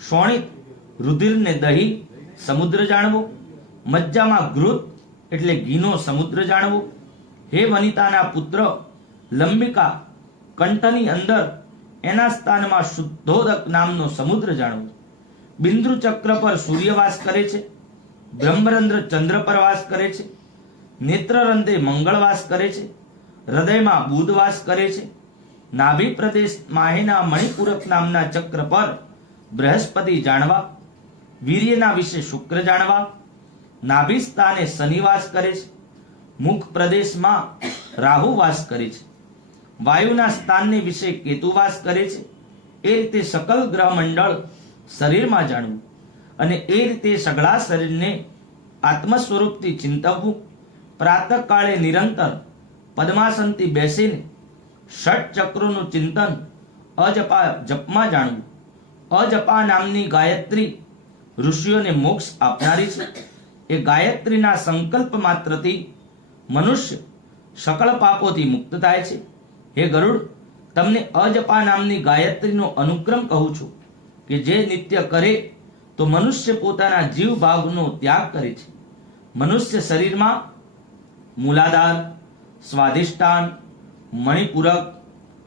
શોણિત રુધિરને દહીં સમુદ્ર જાણવો. મજ્જામાં ઘૃત એટલે ઘીનો સમુદ્ર જાણવો. હે વનિતાના પુત્ર લંબિકા, કંઠની અંદર એના સ્થાનમાં શુદ્ધોદક નામનો સમુદ્ર જાણવો. બિંદુ ચક્ર પર સૂર્ય વાસ કરે છે. બ્રહ્મરંધ્ર ચંદ્ર પર વાસ કરે છે. નેત્રરંધ્રે મંગળ વાસ કરે છે. હૃદયમાં બુધ વાસ કરે છે. નાભી પ્રદેશ માહેના મણિપુરક નામના ચક્ર પર બૃહસ્પતિ જાણવા. વીર્યના વિશે શુક્ર જાણવા. નાભી સ્થાને શનિ વાસ કરે છે. મુખ પ્રદેશમાં રાહુ વાસ કરે છે. વાયુના સ્થાનને વિશે કેતુ વાસ કરે છે. એ રીતે સકલ ગ્રહ મંડળ શરીરમાં જાણવું અને એ રીતે સગળા શરીરને આત્મ સ્વરૂપથી ચિંતવવું. પ્રાતઃકાળે નિરંતર પદ્માસનથી બેસીને ષટ ચક્રોનું ચિંતન અજપા જપમાં જાણવું. અજપા નામની ગાયત્રી ઋષિઓને મોક્ષ આપનારી છે. એ ગાયત્રીના સંકલ્પ માત્રથી મનુષ્ય સકળ પાપોથી મુક્ત થાય છે. હે ગરુડ, તમને અજપા નામની ગાયત્રીનો અનુક્રમ કહું છું કે જે નિત્ય કરે તો મનુષ્ય પોતાના જીવ ભાવનો ત્યાગ કરે છે. મનુષ્ય શરીરમાં મૂલાધાર, સ્વાધિષ્ઠાન, મણિપુરક,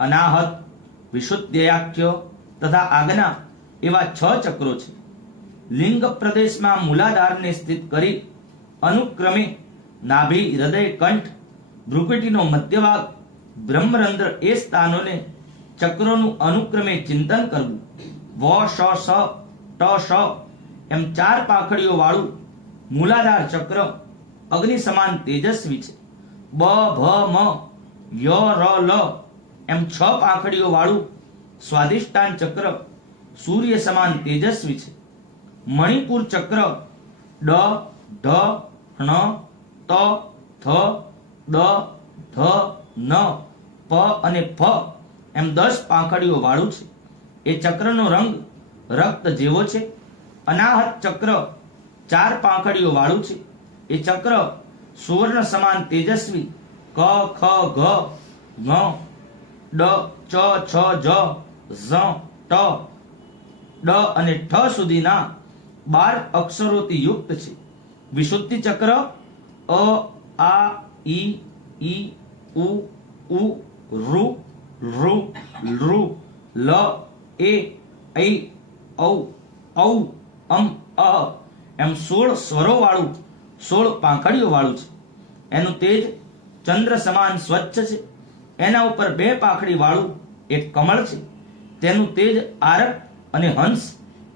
અનાહત, વિશુદ્ધયાખ્ય તથા આજ્ઞા એવા 6 ચક્રો છે. લિંગ પ્રદેશમાં મૂલાધારને સ્થિત કરી અનુક્રમે નાભી, હૃદય, કંઠ, ભ્રુકુટીનો મધ્ય ભાગ, બ્રહ્મરંધ્ર એ સ્થાનોને ચક્રોનું અનુક્રમે ચિંતન કરવું. વ, શ, સ, ટ, શ એમ 4 પાંખડીઓ વાળું મૂલાધાર ચક્ર અગ્નિ સમાન તેજસ્વી છે. બ, ભ, મ, ય, ર, લ એમ 6 પાંખડીઓ વાળું સ્વાધિષ્ઠાન ચક્ર સૂર્ય સમાન તેજસ્વી છે. મણિપુર ચક્ર ડ, ઢ, ણ, ત, થ, દ, ધ, ન, પ અને ફ એમ 10 પાંખડીઓ વાળું છે. એ ચક્રનો રંગ રક્ત જેવો છે. અનાહત ચક્ર 4 પાંખડીઓ વાળું છે. એ ચક્ર સુવર્ણ સમાન તેજસ્વી ક, ખ, ઘ, ઞ, ડ, ચ, છ, જ ઝ, ટ, ડ અને ઠ સુધીના 12 અક્ષરોથી યુક્ત છે. વિશુદ્ધિ ચક્ર અ, આ, ઈ, ઉ, ઋ, ઋ, લૃ, લ, એ, ઐ, ઔ, ઔ, અમ, અ એમ 16 સ્વરો વાળું 16 પાંખડીઓ વાળું છે. એનું તેજ ચંદ્ર સમાન સ્વચ્છ છે. એના ઉપર 2 પાંખડી વાળું એક કમળ છે. તેનું તેજ આરક અને હંસ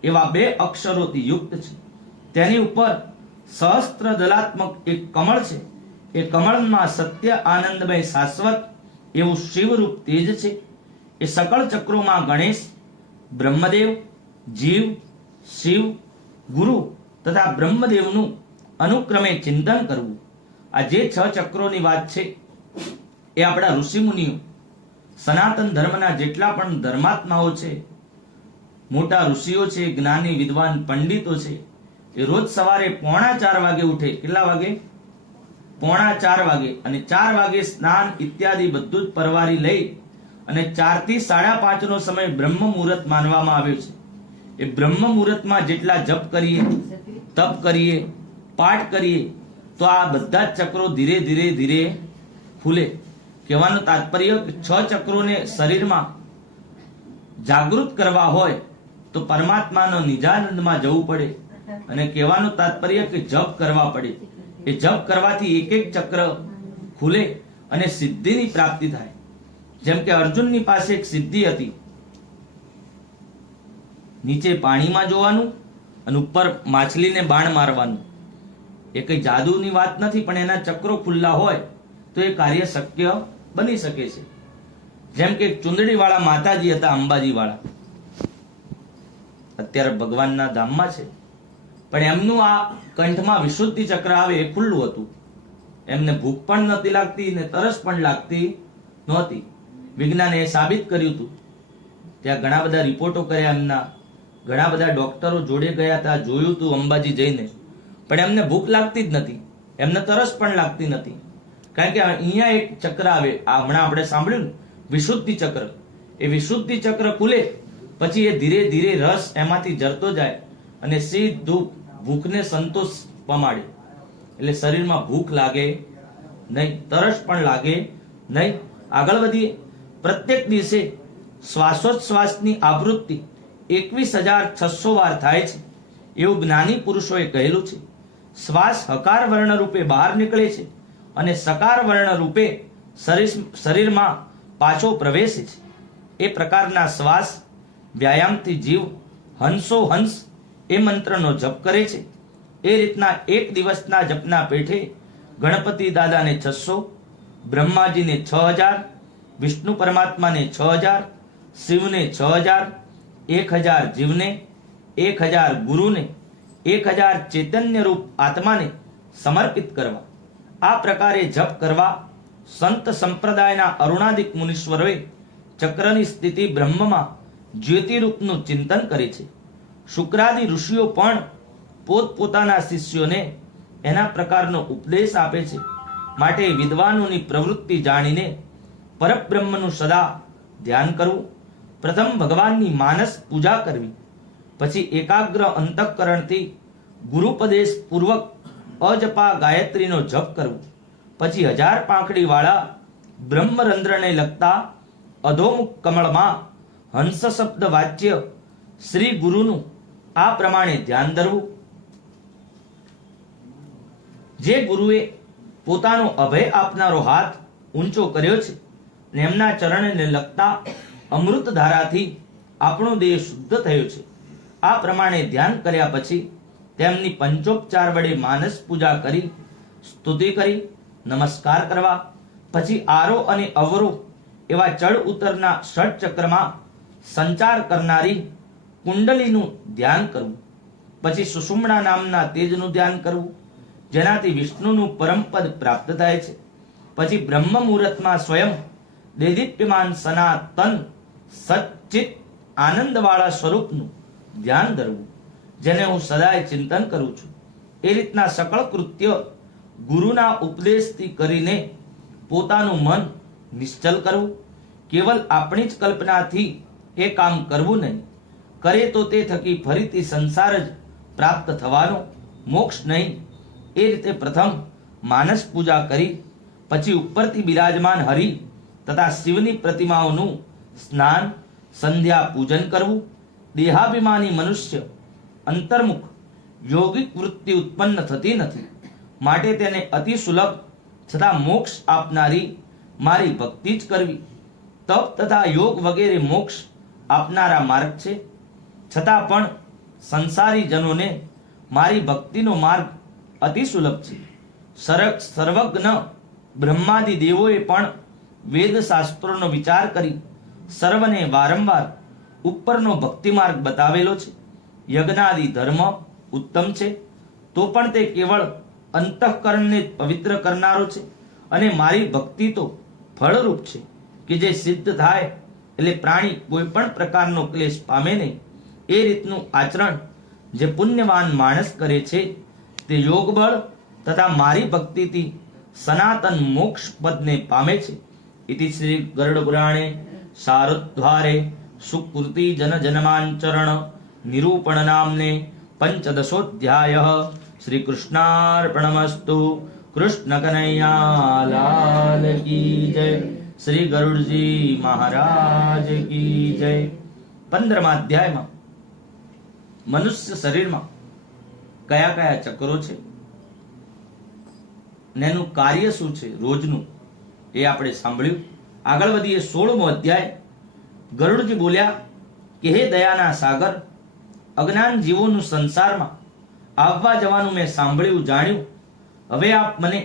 એવા 2 અક્ષરોથી યુક્ત છે. તેની ઉપર સહસ્ત્ર દલાત્મક એક કમળ છે. એ કમળમાં સત્ય આનંદમય શાશ્વત એવું શિવરૂપ તેજ છે. એ સકળ ચક્રોમાં ગણેશ, બ્રહ્મદેવ, જીવ, શિવ, ગુરુ તથા બ્રહ્મદેવનું અનુક્રમે ચિંતન કરવું. આ જે 6 ચક્રોની વાત છે એ આપણા ઋષિ મુનિઓ, સનાતન ધર્મના જેટલા પણ ધર્માત્માઓ છે, મોટા ઋષિઓ છે, જ્ઞાની વિદ્વાન પંડિતો છે, એ રોજ સવારે 3:45 વાગે ઉઠે. કેટલા વાગે? 3:45 વાગે. અને 4 વાગે સ્નાન ઇત્યાદિ બધું જ પરવારી લઈ અને 4 થી 5:30 નો સમય બ્રહ્મ મુહૂર્ત માનવામાં આવ્યો છે. એ બ્રહ્મ મુહૂર્તમાં જેટલા જપ કરીએ, તપ કરીએ, પાઠ કરીએ તો આ બધા જ ચક્રો ધીરે ધીરે ધીરે ખુલે. કહેવાનું તાત્પર્ય કે 6 ચક્રોને શરીરમાં જાગૃત કરવા હોય તો પરમાત્માનો નિજાનંદમાં જવું પડે. અને કહેવાનું તાત્પર્ય કે જપ કરવા પડે. એ જપ કરવાથી એક એક ચક્ર ખુલે અને સિદ્ધિની પ્રાપ્તિ થાય. જેમ કે અર્જુનની પાસે એક સિદ્ધિ હતી, નીચે પાણીમાં જોવાનું અને ઉપર માછલીને બાણ મારવાનું. એ કઈ જાદુની વાત નથી, પણ એના ચક્રો ખુલ્લા હોય તો એ કાર્ય શક્ય બની શકે છે. જેમ કે ચુંદડી વાળા માતાજી હતા, અંબાજી વાળા, અત્યારે ભગવાનના ધામમાં છે, પણ એમનું આ કંઠમાં વિશુદ્ધિ ચક્ર આવે એ ખુલ્લું હતું. એમને ભૂખ પણ નહોતી લાગતી ને તરસ પણ લાગતી નહોતી. વિજ્ઞાને એ સાબિત કર્યું હતું. ત્યાં ઘણા બધા રિપોર્ટો કર્યા એમના, ઘણા બધા ડોક્ટરો જોડે ગયા હતા, જોયું હતું અંબાજી જઈને, પણ એમને ભૂખ લાગતી જ નથી, એમને તરસ પણ લાગતી નથી. કારણ કે અહીંયા એક ચક્ર આવે, આ હમણાં આપણે સાંભળ્યું ને, વિશુદ્ધિ ચક્ર. એ વિશુદ્ધિ ચક્ર ખુલે પછી એ ધીરે ધીરે રસ એમાંથી જરતો જાય અને સીધું ભૂખને સંતોષ પમાડે. એટલે શરીરમાં ભૂખ લાગે નહીં, તરસ પણ લાગે નહીં. આગળ વધીએ. પ્રત્યેક દિવસે શ્વાસોચ્છ્વાસની આવૃત્તિ 21,600 વાર થાય છે એવું જ્ઞાની પુરુષોએ કહેલું છે. શ્વાસ હકાર વર્ણ રૂપે બહાર નીકળે છે અને સકાર વર્ણ રૂપે શરીરમાં પાછો પ્રવેશે છે. એ પ્રકારના શ્વાસ વ્યાયામથી જીવ હંસો હંસ એ મંત્રનો જપ કરે છે. એ રીતના એક દિવસના જપના પેઠે ગણપતિ દાદાને 600, બ્રહ્માજીને 6000, વિષ્ણુ પરમાત્માને 6000, શિવને 6000, 1000 જીવને, 1000 ગુરુને, 1000 ચૈતન્ય રૂપ આત્માને સમર્પિત કરવા. આ પ્રકારે જપ કરવા સંત સંપ્રદાયના અરુણાદિક મુનીશ્વરોએ ચક્રની સ્થિતિ બ્રહ્મમાં જ્યોતિરૂપનું ચિંતન કરે છે. શુક્રાદિ ઋષિઓ પણ પોતપોતાના શિષ્યોને એના પ્રકારનો ઉપદેશ આપે છે. માટે વિદ્વાનોની પ્રવૃત્તિ જાણીને પરબ્રહ્મનું સદા ધ્યાન કરવું. પ્રથમ ભગવાનની માનસ પૂજા કરવી, પછી એકાગ્ર અંતઃકરણથી ગુરુપદેશ પૂર્વક અજપા ગાયત્રીનો જપ કરવો, પછી 1000 પાંખડી વાળા બ્રહ્મરંધ્રને લગતા અધોમુખ કમળમાં હંસ શબ્દ વાચ્ય શ્રી ગુરુનું આ પ્રમાણે ધ્યાન ધરવું. જે ગુરુએ પોતાનો અભય આપનારો હાથ ઊંચો કર્યો છે અને એમના ચરણને લગતા અમૃત ધારાથી આપણો દેહ શુદ્ધ થયો છે. આ પ્રમાણે ધ્યાન કર્યા પછી તેમની પંચોપચાર વડે માનસ પૂજા કરી સ્તુતિ કરી નમસ્કાર કરવા. પછી આરો અને અવરો એવા ચડ ઉતરના ષટ ચક્રમાં સંચાર કરનારી કુંડલીનું ધ્યાન કરવું. પછી સુષુમ્ના નામના તેજનું ધ્યાન કરવું, જેનાથી વિષ્ણુનું પરમપદ પ્રાપ્ત થાય છે. પછી બ્રહ્મ મુહૂર્તમાં સ્વયં દેદીપ્યમાન સનાતન સચ્ચિત આનંદવાળા સ્વરૂપનું ધ્યાન ધરવું, જેને હું સદાય ચિંતન કરું છું. એ રીતના સકળ કૃત્ય ગુરુના ઉપદેશથી કરીને પોતાનું મન નિશ્ચલ કરવું. કેવલ આપણી જ કલ્પનાથી એ કામ કરવું નહીં. કરે તો તે થકી ફરીથી સંસાર જ પ્રાપ્ત થવાનો, મોક્ષ નહીં. એ રીતે પ્રથમ માનસ પૂજા કરી પછી ઉપરથી બિરાજમાન હરિ તથા શિવની પ્રતિમાઓનું સ્નાન સંધ્યા પૂજન કરવું. દેહાભિમાની મનુષ્ય અંતર્મુખ યોગિક વૃત્તિ ઉત્પન્ન થતી નથી, માટે તેને અતિ સુલભ છતાં મોક્ષ આપનારી મારી ભક્તિ જ કરવી. તપ તથા યોગ વગેરે મોક્ષ આપનારા માર્ગ છે, છતાં પણ સંસારી જનોને મારી ભક્તિનો માર્ગ અતિ સુલભ છે. સર્વજ્ઞ બ્રહ્માદિ દેવોએ પણ વેદ શાસ્ત્રોનો વિચાર કરી સર્વને વારંવાર ઉપરનો ભક્તિ માર્ગ બતાવેલો છે. યજ્ઞાદિ ધર્મ ઉત્તમ છે, તો પણ તે કેવળ અંતઃકરણને પવિત્ર કરનારો છે, અને મારી ભક્તિ તો ફળરૂપ છે કે જે સિદ્ધ થાય એટલે પ્રાણી કોઈ પણ પ્રકારનો ક્લેશ પામે નહીં. એ રીતનું આચરણ જે પુણ્યવાન માણસ કરે છે તે યોગ બળ તથા મારી ભક્તિથી સનાતન મોક્ષ પદને પામે છે. ઇતિ શ્રી ગરુડ પુરાણે શારદ્વારે સુકૃતિ જન જન્માંચરણ નિરૂપણ નામને પંચદશોધ્યાય. શ્રી કૃષ્ણાર્પણમસ્તુ. કૃષ્ણ કનૈયા લાલ કી જય. શ્રી ગરુડજી મહારાજ કી જય. 15મા અધ્યાયમાં મનુષ્ય શરીરમાં કયા કયા ચક્રો છે ને એનું કાર્ય શું છે રોજનું એ આપણે સાંભળ્યું. આગળ વધીએ 16મો અધ્યાય. ગરુડજી બોલ્યા કે હે દયાના સાગર, અજ્ઞાન જીવોનું સંસારમાં આવવા જવાનું મેં સાંભળ્યું જાણ્યું. હવે આપ મને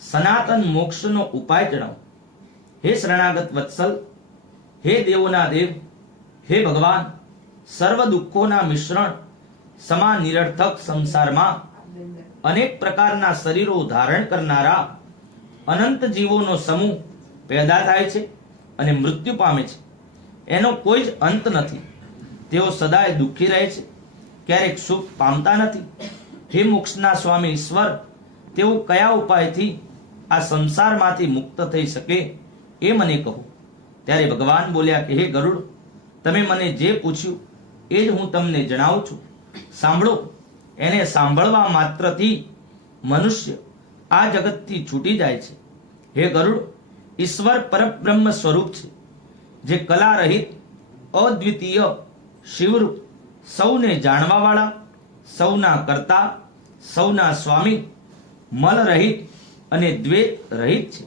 સનાતન મોક્ષનો ઉપાય જણાવો. હે શરણાગત વત્સલ, હે દેવોના દેવ, હે ભગવાન, સર્વ દુઃખોના મિશ્રણ સમાન નિરર્થક સંસારમાં અનેક પ્રકારના શરીરો ધારણ કરનારા અનંત જીવોનો સમૂહ પેદા થાય છે અને મૃત્યુ પામે છે. એનો કોઈ જ અંત નથી. તેઓ સદાય દુઃખી રહે છે, ક્યારેક સુખ પામતા નથી. હે મોક્ષના સ્વામી ઈશ્વર, તેઓ કયા ઉપાયથી આ સંસારમાંથી મુક્ત થઈ શકે એ મને કહો. ત્યારે ભગવાન બોલ્યા કે હે ગરુડ, તમે મને જે પૂછ્યું એ જ હું તમને જણાવું છું. સાંભળો. એને સાંભળવા માત્રથી મનુષ્ય આ જગતથી છૂટી જાય છે. હે ગરુડ, ઈશ્વર પરબ્રહ્મ સ્વરૂપ છે, જે કલા રહિત અદ્વિતીય શિવરૂપ, સૌને જાણવા વાળા, સૌના કર્તા, સૌના સ્વામી, મલ રહિત અને દ્વેષ રહિત છે.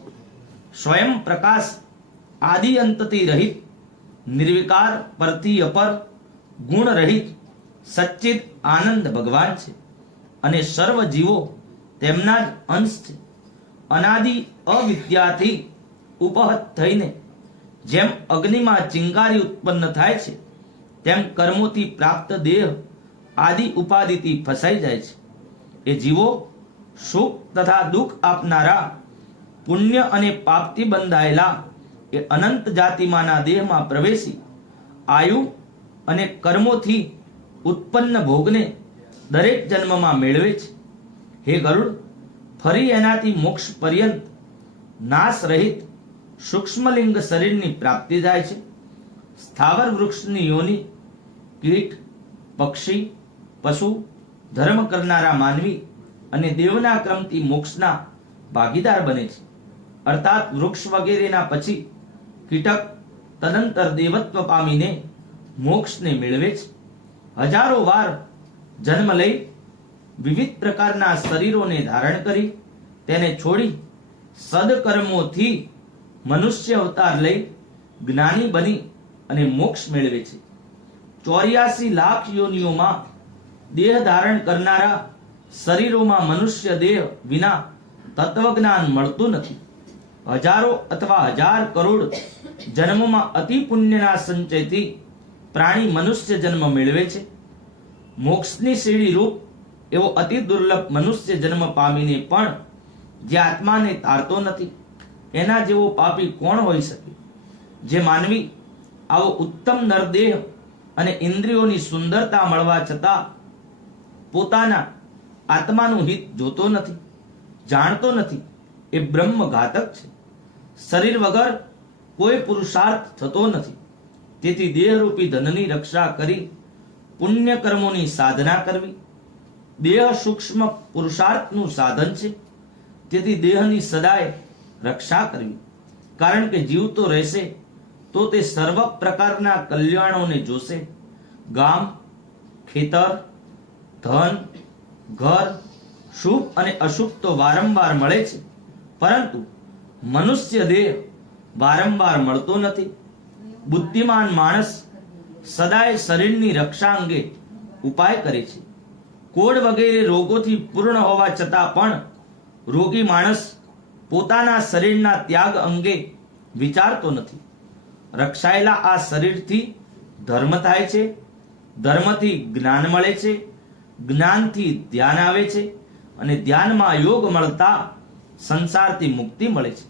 સ્વયં પ્રકાશ આદિ અંતથી રહિત, નિર્વિકાર પરથી અપર, ગુણ રહિત સચ્ચિદ આનંદ ભગવાન છે, અને સર્વ જીવો તેમના જ અંશ છે. અનાદિ અવિદ્યાથી ઉપહત થઈને જેમ અગ્નિમાં ચિંગારી ઉત્પન્ન થાય છે, તેમ કર્મોથી પ્રાપ્ત દેહ આદિ ઉપાધિથી ફસાઈ જાય છે. એ જીવો સુખ તથા દુઃખ આપનારા પુણ્ય અને પાપથી બંધાયેલા એ અનંત જાતિમાંના દેહમાં પ્રવેશી આયુ અને કર્મોથી ઉત્પન્ન ભોગને દરેક જન્મમાં મેળવે છે. હે ગરુડ, ફરી એનાથી મોક્ષ પર્યંત નાશ રહિત સૂક્ષ્મલિંગ શરીરની પ્રાપ્તિ થાય છે. સ્થાવર વૃક્ષની યોનિ, કીટ, પક્ષી, પશુ, ધર્મ કરનારા માનવી અને દેવના ક્રમથી મોક્ષના ભાગીદાર બને છે. અર્થાત વૃક્ષ વગેરેના પછી કીટક તદંતર દેવત્વ પામીને મોક્ષને મેળવે છે. હજારો વાર જન્મ લઈ વિવિધ પ્રકારના શરીરોને ધારણ કરી તેને છોડી સદકર્મોથી મનુષ્ય અવતાર લઈ જ્ઞાની બની અને મોક્ષ મેળવે છે. 84 લાખ યોનિઓમાં દેહ ધારણ કરનારા શરીરોમાં મનુષ્ય દેહ વિના તત્વજ્ઞાન મળતું નથી. હજારો અથવા 1000 કરોડ જન્મોમાં અતિ પુણ્યના સંચયથી પ્રાણી મનુષ્ય જન્મ મેળવે છે. મોક્ષની સીડી રૂપ એવો અતિ દુર્લભ મનુષ્ય જન્મ પામીને પણ જે આત્માને તારતો નથી, એના જેવો પાપી કોણ હોઈ શકે? જે માનવી આવો ઉત્તમ નરદેહ અને ઇન્દ્રિયોની સુંદરતા મળવા છતાં પોતાના આત્માનું હિત જોતો નથી, જાણતો નથી, એ બ્રહ્મ ઘાતક છે. શરીર વગર કોઈ પુરુષાર્થ થતો નથી. તેથી દેહરૂપી ધનની રક્ષા કરી પુણ્ય કર્મોની સાધના કરવી. દેહ સૂક્ષ્મ પુરુષાર્થનું સાધન છે, તેથી દેહની સદાય રક્ષા કરવી. કારણ કે જીવતો રહેશે તો તે સર્વ પ્રકારના કલ્યાણોને જોશે. ગામ, ખેતર, ધન, ઘર, શુભ અને અશુભ તો વારંવાર મળે છે, પરંતુ મનુષ્ય દેહ વારંવાર મળતો નથી. બુદ્ધિમાન માણસ સદાય શરીરની રક્ષા અંગે ઉપાય કરે છે. કોડ વગેરે રોગોથી પૂર્ણ હોવા છતાં પણ રોગી માણસ પોતાના શરીરના ત્યાગ અંગે વિચારતો નથી. રક્ષાયેલા આ શરીરથી ધર્મ થાય છે, ધર્મથી જ્ઞાન મળે છે, જ્ઞાનથી ધ્યાન આવે છે, અને ધ્યાનમાં યોગ મળતા સંસારથી મુક્તિ મળે છે.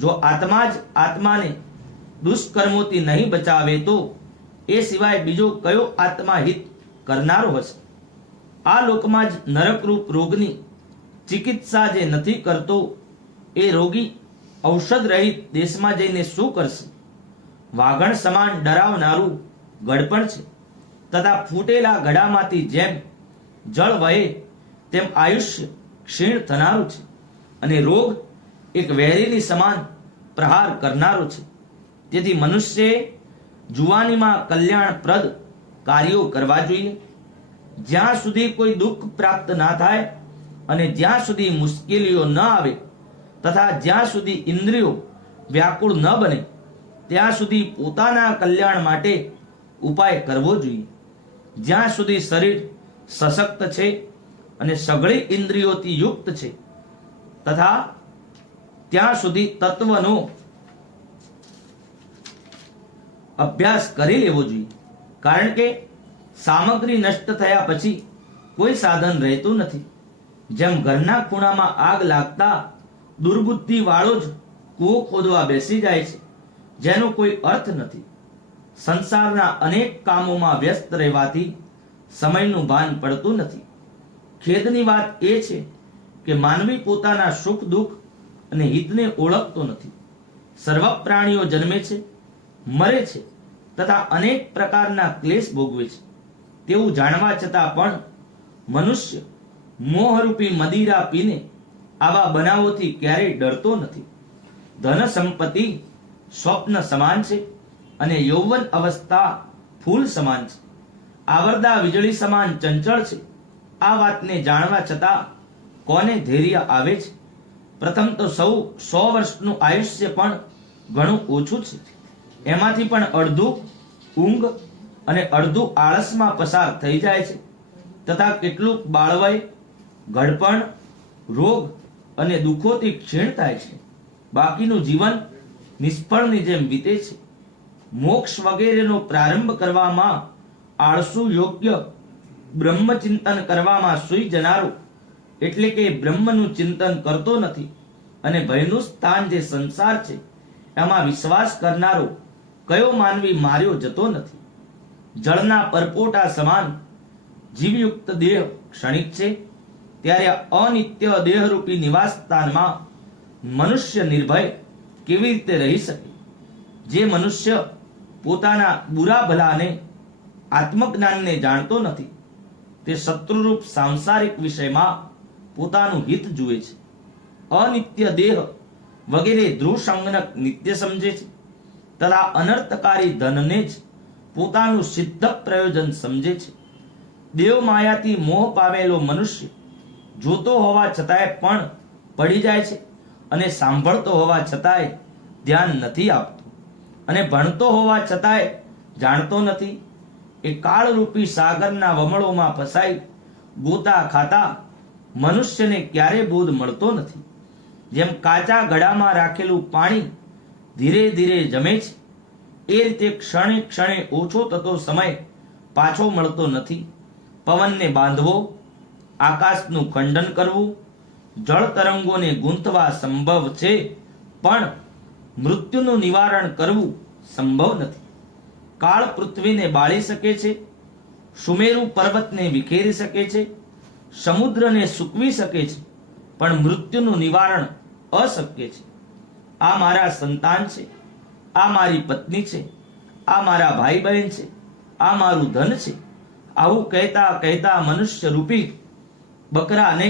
જો આત્મા જ આત્માને દુષ્કર્મોથી નહીં બચાવે તો એ સિવાય બીજો કયો આત્મા હિત કરનારો હશે? આ લોકમાં જ નરકરૂપ રોગની ચિકિત્સા જે નથી કરતો એ રોગી ઔષધ રહિત દેશમાં જઈને શું કરશે? વાઘણ સમાન ડરાવનારું ગળપણ છે, તથા ફૂટેલા ઘડામાંથી જેમ જળ વહે તેમ આયુષ્ય ક્ષીણ થનારું છે, અને રોગ એક વેરીની સમાન પ્રહાર કરનારો છે. તેથી મનુષ્યએ જુવાનીમાં કલ્યાણપ્રદ કાર્યો કરવા જોઈએ. જ્યાં સુધી કોઈ દુઃખ પ્રાપ્ત ના થાય અને જ્યાં સુધી મુશ્કેલીઓ ન આવે તથા જ્યાં સુધી ઇન્દ્રિયો વ્યાકુળ ન બને ત્યાં સુધી પોતાના કલ્યાણ માટે ઉપાય કરવો જોઈએ. જ્યાં સુધી શરીર સશક્ત છે અને સઘળી ઇન્દ્રિયોથી યુક્ત છે તથા ત્યાં સુધી તત્વનો અભ્યાસ કરી લેવો જોઈએ. કારણ કે સામગ્રી નષ્ટ થયા પછી કોઈ સાધન રહેતું નથી. જેમ ઘરના ખૂણામાં આગ લાગતા દુર્બુદ્ધિ વાળો જ કૂવો ખોદવા બેસી જાય છે, જેનો કોઈ અર્થ નથી. સંસારના અનેક કામોમાં વ્યસ્ત રહેવાથી સમયનું ભાન પડતું નથી. ખેદની વાત એ છે કે માનવી પોતાના સુખ દુઃખ અને હિતને ઓળખતો નથી. સર્વ પ્રાણીઓ જન્મે છે, મરે છે તથા અનેક પ્રકારના ક્લેશ ભોગવે છે. તેવું જાણવા છતાં પણ મનુષ્ય મોહરૂપી મદિરા પીને આવા બનાવોથી ક્યારેય ડરતો નથી. ધન સંપત્તિ સ્વપ્ન સમાન છે અને યૌવન અવસ્થા ફૂલ સમાન છે. આવરદા વીજળી સમાન ચંચળ છે. આ વાતને જાણવા છતાં કોને ધૈર્ય આવે છે? પ્રથમ તો 100 વર્ષનું આયુષ્ય પણ ઘણું ઓછું છે. એમાંથી પણ અડધું ઊંઘ અને અડધું આળસમાં પસાર થઈ જાય છે, તથા કેટલુંક બાળવય, ઘડપણ, રોગ અને દુઃખોથી ક્ષીણ થાય છે. બાકીનું જીવન નિષ્ફળની જેમ વીતે છે. મોક્ષ વગેરેનો પ્રારંભ કરવામાં આળસુ યોગ્ય બ્રહ્મચિંતન કરવામાં સૂઈ જનારો એટલે કે બ્રહ્મનું ચિંતન કરતો નથી અને ભયનું સ્થાન જે સંસાર છે એમાં વિશ્વાસ કરનારો કયો માનવી માર્યો જતો નથી. જળના પરપોટા સમાન જીવયુક્ત દેહ ક્ષણિક છે, ત્યારે અનિત્ય દેહરૂપી નિવાસ સ્થાનમાં મનુષ્ય નિર્ભય કેવી રીતે રહી શકે? જે મનુષ્ય પોતાના બુરા ભલાને આત્મજ્ઞાનને જાણતો નથી તે શત્રુરૂપ સાંસારિક વિષયમાં પોતાનું હિત જુએ છે. અનિત્ય દેહ વગેરે ધ્રુસંગનક નિત્ય સમજે છે તથા અનર્થકારી ધનને જ પોતાનું સિદ્ધ પ્રયોજન સમજે છે. દેવ માયાથી મોહ પામેલો મનુષ્ય જોતો હોવા છતાંય પણ પડી જાય છે અને સાંભળતો હોવા છતાંય ધ્યાન નથી આપતો અને ભણતો હોવા છતાંય જાણતો નથી. એ કાળરૂપી સાગરના વમળોમાં ફસાઈ ગોતા ખાતા મનુષ્યને ક્યારે બોધ મળતો નથી. જેમ કાચા ઘડામાં રાખેલું પાણી ધીરે ધીરે જમે છે એ રીતે ક્ષણે ક્ષણે ઓછો થતો સમય પાછો મળતો નથી. પવનને બાંધવો, આકાશનું ખંડન કરવું, જળ તરંગોને ગૂંથવા સંભવ છે, પણ મૃત્યુનું નિવારણ કરવું સંભવ નથી. કાળ પૃથ્વીને બાળી શકે છે, સુમેરુ પર્વતને વિખેરી શકે છે, સમુદ્રને સૂકવી શકે છે, પણ મૃત્યુનું નિવારણ અશક્ય છે. આ મારા સંતાન છે, આ મારી પત્ની છે, આ મારા ભાઈ બહેન છે, આ મારું ધન છે. આવું કહેતા કહેતા મનુષ્ય રૂપી બકરાને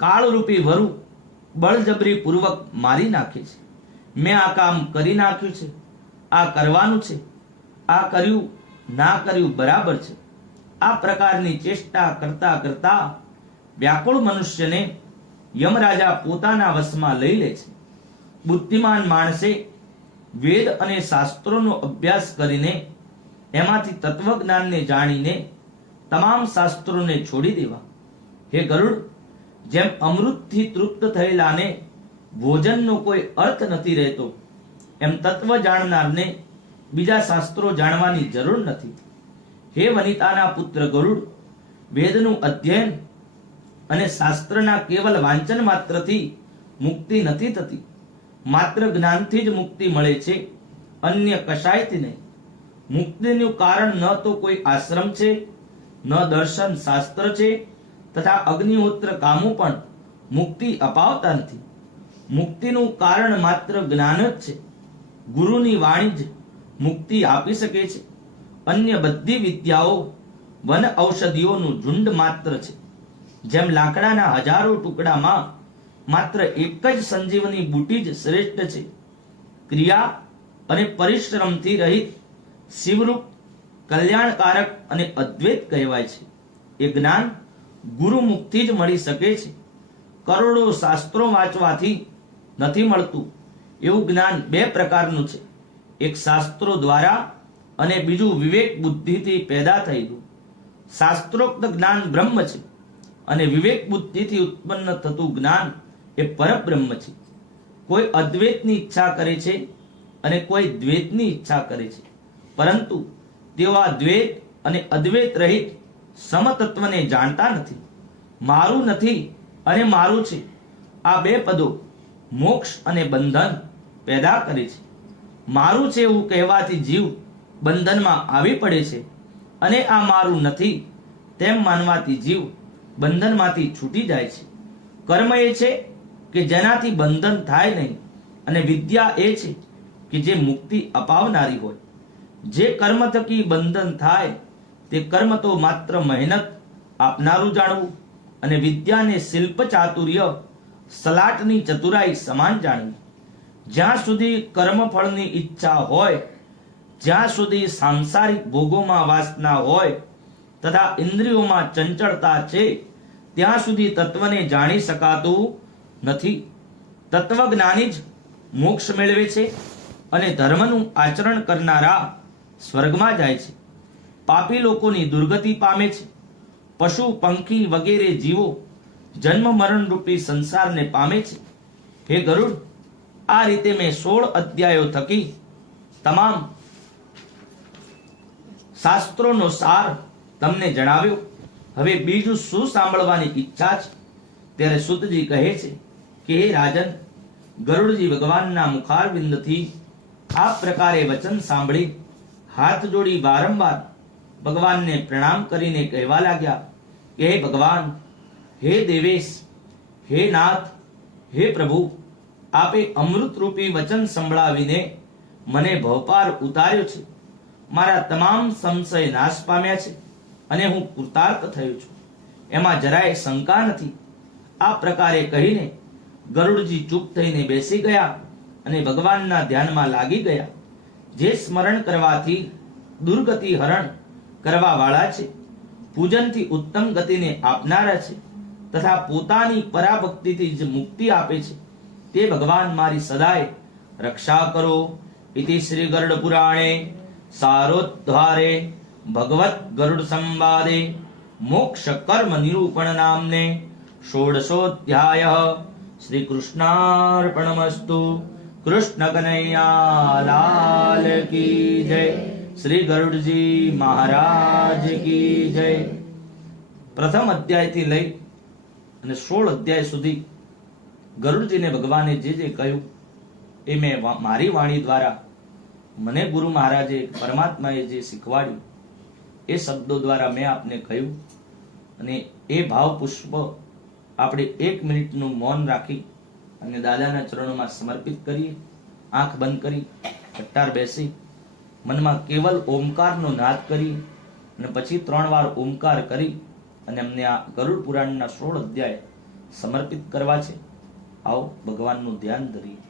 કાળરૂપી વરુ બળજબરી પૂર્વક મારી નાખે છે. મેં આ કામ કરી નાખ્યું છે, આ કરવાનું છે, આ કર્યું ના કર્યું બરાબર છે. આ પ્રકારની ચેષ્ટા કરતા કરતા વ્યાકુળ મનુષ્યને યમરાજા પોતાના વશમાં લઈ લે છે. બુદ્ધિમાન માણસે વેદ અને શાસ્ત્રોનો અભ્યાસ કરીને એમાંથી તત્વજ્ઞાનને જાણીને તમામ શાસ્ત્રોને છોડી દેવા. હે ગરુડ, જેમ અમૃતથી તૃપ્ત થયેલાને ભોજનનો કોઈ અર્થ નથી રહેતો, એમ તત્વ જાણનારને બીજા શાસ્ત્રો જાણવાની જરૂર નથી. હે વનિતાના પુત્ર ગરુડ, વેદનું અધ્યયન અને શાસ્ત્રના કેવલ વાંચન માત્રથી મુક્તિ નથી થતી. માત્ર જ્ઞાનથી જ મુક્તિ મળે છે, અન્ય કશાયથી નહીં. મુક્તિનું કારણ ન તો કોઈ આશ્રમ છે, ન દર્શન શાસ્ત્ર છે, તથા અગ્નિહોત્ર કામો પણ મુક્તિ અપાવતા નથી. મુક્તિનું કારણ માત્ર જ્ઞાન જ છે. ગુરુની વાણી જ મુક્તિ આપી શકે છે. અન્ય બધી વિદ્યાઓ વન ઔષધિઓનું ઝુંડ માત્ર છે. જેમ લાકડાના હજારો ટુકડામાં માત્ર એક જ સંજીવની બુટી જ શ્રેષ્ઠ છે. ક્રિયા અને પરિશ્રમથી રહિત શિવરૂપ કલ્યાણકારક અને અદ્વૈત કહેવાય છે. એ જ્ઞાન ગુરુ મુક્તિ જ મળી શકે છે. કરોડો શાસ્ત્રો વાંચવાથી નથી મળતું. એવું જ્ઞાન બે પ્રકારનું છે. એક શાસ્ત્રો દ્વારા અને બીજું વિવેક બુદ્ધિથી પેદા થયેલું. શાસ્ત્રોક્ત જ્ઞાન બ્રહ્મ છે અને વિવેક બુદ્ધિથી ઉત્પન્ન થતું જ્ઞાન એ પરબ્રહ્મ છે. કોઈ અદ્વૈતની ઈચ્છા કરે છે અને કોઈ દ્વૈતની ઈચ્છા કરે છે, પરંતુ તેઓ આ દ્વૈત અને અદ્વૈત રહિત સમતત્વને જાણતા નથી. મારું નથી અને મારું છે, આ બે પદો મોક્ષ અને બંધન પેદા કરે છે. મારું છે એવું કહેવાથી જીવ બંધનમાં આવી પડે છે, અને આ મારું નથી તેમ માનવાથી જીવ બંધનમાંથી છૂટી જાય છે. કર્મ એ છે કે જેનાથી બંધન થાય નહીં, અને વિદ્યા એ છે કે જે મુક્તિ અપાવનારી હોય. જે કર્મ થકી બંધન થાય તે કર્મ તો માત્ર મહેનત આપનારું જાણવું, અને વિદ્યાને શિલ્પ ચાતુર્ય સલાટની ચતુરાઈ સમાન જાણવી. જ્યાં સુધી કર્મફળની ઈચ્છા હોય, જ્યાં સુધી સાંસારિક ભોગોમાં વાસના હોય તથા ઇન્દ્રિયોમાં ચંચળતા છે, ત્યાં સુધી તત્વને જાણી શકાતું નથી. તત્વજ્ઞાની જ મોક્ષ મેળવે છે, અને ધર્મનું આચરણ કરનારા સ્વર્ગમાં જાય છે. પાપી લોકોની દુર્ગતિ પામે છે. પશુ પંખી વગેરે જીવો જન્મ મરણ રૂપી સંસારને પામે છે. હે ગરુડ, આ રીતે મેં 16 અધ્યાયો થકી તમામ શાસ્ત્રોનો સાર તમને જણાવ્યો. હવે બીજું શું સાંભળવાની ઈચ્છા છે? ત્યારે સુતજી કહે છે કે હે રાજન, ગરુડજી ભગવાનના મુખારવિંદથી આ પ્રકારે વચન સાંભળી હાથ જોડી વારંવાર ભગવાનને પ્રણામ કરીને કહેવા લાગ્યા કે હે ભગવાન, હે દેવેશ, હે નાથ, હે પ્રભુ, આપે અમૃતરૂપી વચન સંભળાવીને મને ભવપાર ઉતાર્યો છે. મારા તમામ સંશય નાશ પામ્યા છે અને હું કૃતાર્થ થયો છું, એમાં જરાય શંકા નથી. આ પ્રકારે કહીને ગરુડજી ચૂપ થઈને બેસી ગયા અને ભગવાનના ધ્યાનમાં લાગી ગયા. જે સ્મરણ કરવાથી દુર્ગતિ હરણ કરવા વાળા છે, પૂજનથી ઉત્તમ ગતિને આપનારા છે, તથા પોતાની પરાભક્તિથી જ મુક્તિ આપે છે, તે ભગવાન મારી સદાય રક્ષા કરો. ઇતિ શ્રી ગરુડ પુરાણે સારોદ્ધારે ભગવત ગરુડ સંવાદે મોક્ષ કર્મ નિરૂપણ નામને ષોડશોધ્યાય. શ્રી કૃષ્ણાર્પણમસ્તુ. કૃષ્ણ કનૈયા લાલ કી જય. શ્રી ગરુડજી મહારાજ કી જય. પ્રથમ અધ્યાયથી લઈ અને 16 અધ્યાય સુધી ગરુડજીને ભગવાને જે જે કહ્યું એ મેં મારી વાણી દ્વારા મને ગુરુ મહારાજે પરમાત્માએ જે શીખવાડ્યું એ શબ્દો દ્વારા મેં આપને કહ્યું. અને એ ભાવ પુષ્પ આપણે 1 મિનિટનું મૌન રાખી અને દાદાના ચરણોમાં સમર્પિત કરીએ. આંખ બંધ કરી કટ્ટાર બેસી મનમાં કેવલ ઓમકારનો નાદ કરી અને પછી 3 વાર ઓમકાર કરી અને અમને આ ગરુડ પુરાણના 16 અધ્યાય સમર્પિત કરવા છે. આવો ભગવાનનું ધ્યાન ધરીએ.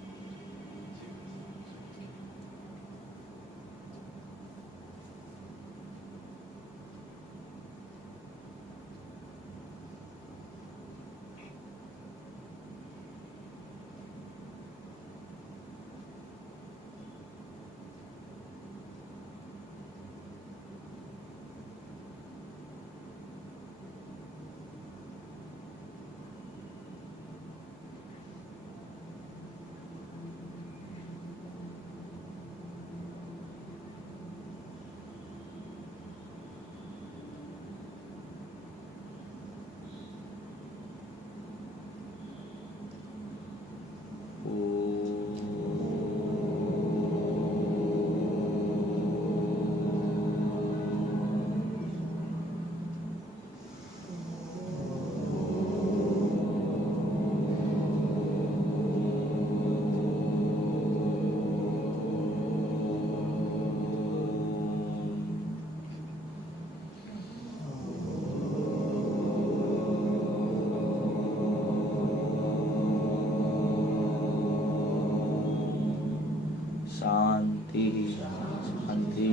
શાંતિ શાંતિ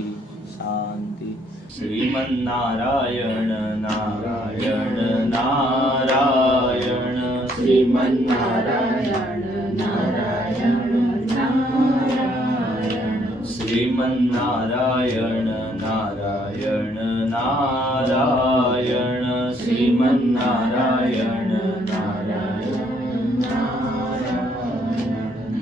શાંતિ. શ્રીમન્નારાયણ નારાયણ નારાયણ. શ્રીમન્નારાયણ નારાયણ નારાયણ. શ્રીમન્નારાયણ નારાયણ નારાયણ. શ્રીમન્નારાયણ નારાયણ નારાયણ.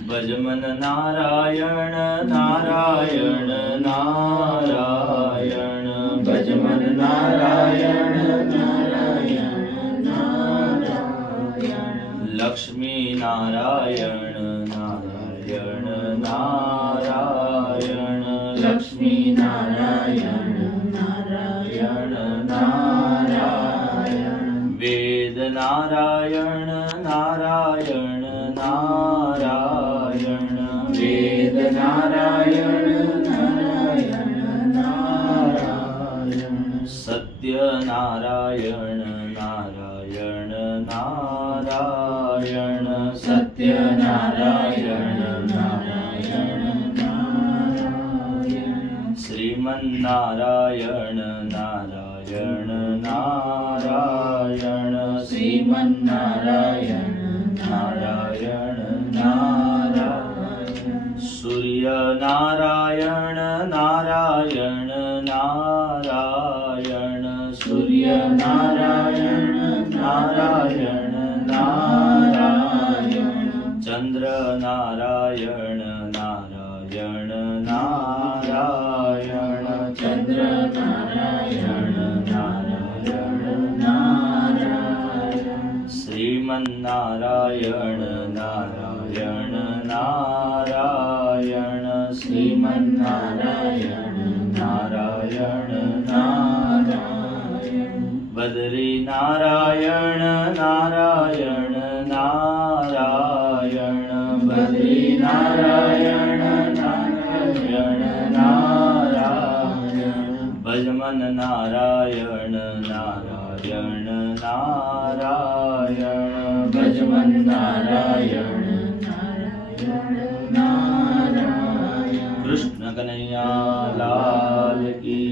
ભજમન નારાયણ નારાયણ નારાયણ. ભજમન નારાયણ નારાયણ નારાયણ. લક્ષ્મી નારાયણ નારાયણ નારાયણ. લક્ષ્મી નારાયણ નારાયણ નારાયણ. વેદ નારાયણ નારાયણ નારાયણ. વેદ નારાયણ નારાયણ નારાયણ. સત્ય નારાયણ નારાયણ નારાયણ. સત્ય નારાયણ નારાયણ નારાયણ. શ્રીમન્નારાયણ નારાયણ નારાયણ. શ્રીમન્નારાયણ નારાયણ નારાયણ. સૂર્ય નારાયણ નારાયણ નારાયણ. સૂર્ય નારાયણ નારાયણ નારાયણ. ચંદ્ર નારાયણ નારાયણ નારાયણ. ચંદ્ર નારાયણ નારાયણ નારાયણ. શ્રીમન્નારાયણ નારાયણ નારાયણ. શ્રીમન્નારાયણ નારાયણ નારાયણ. બદ્રી નારાયણ નારાયણ નારાયણ. બદ્રી નારાયણ નારાયણ નારાયણ. ભજમન નારાયણ નારાયણ નારાયણ. ભજમન નારાયણ નારાયણ નારાયણ. કૃષ્ણ કનૈયા લાલ કી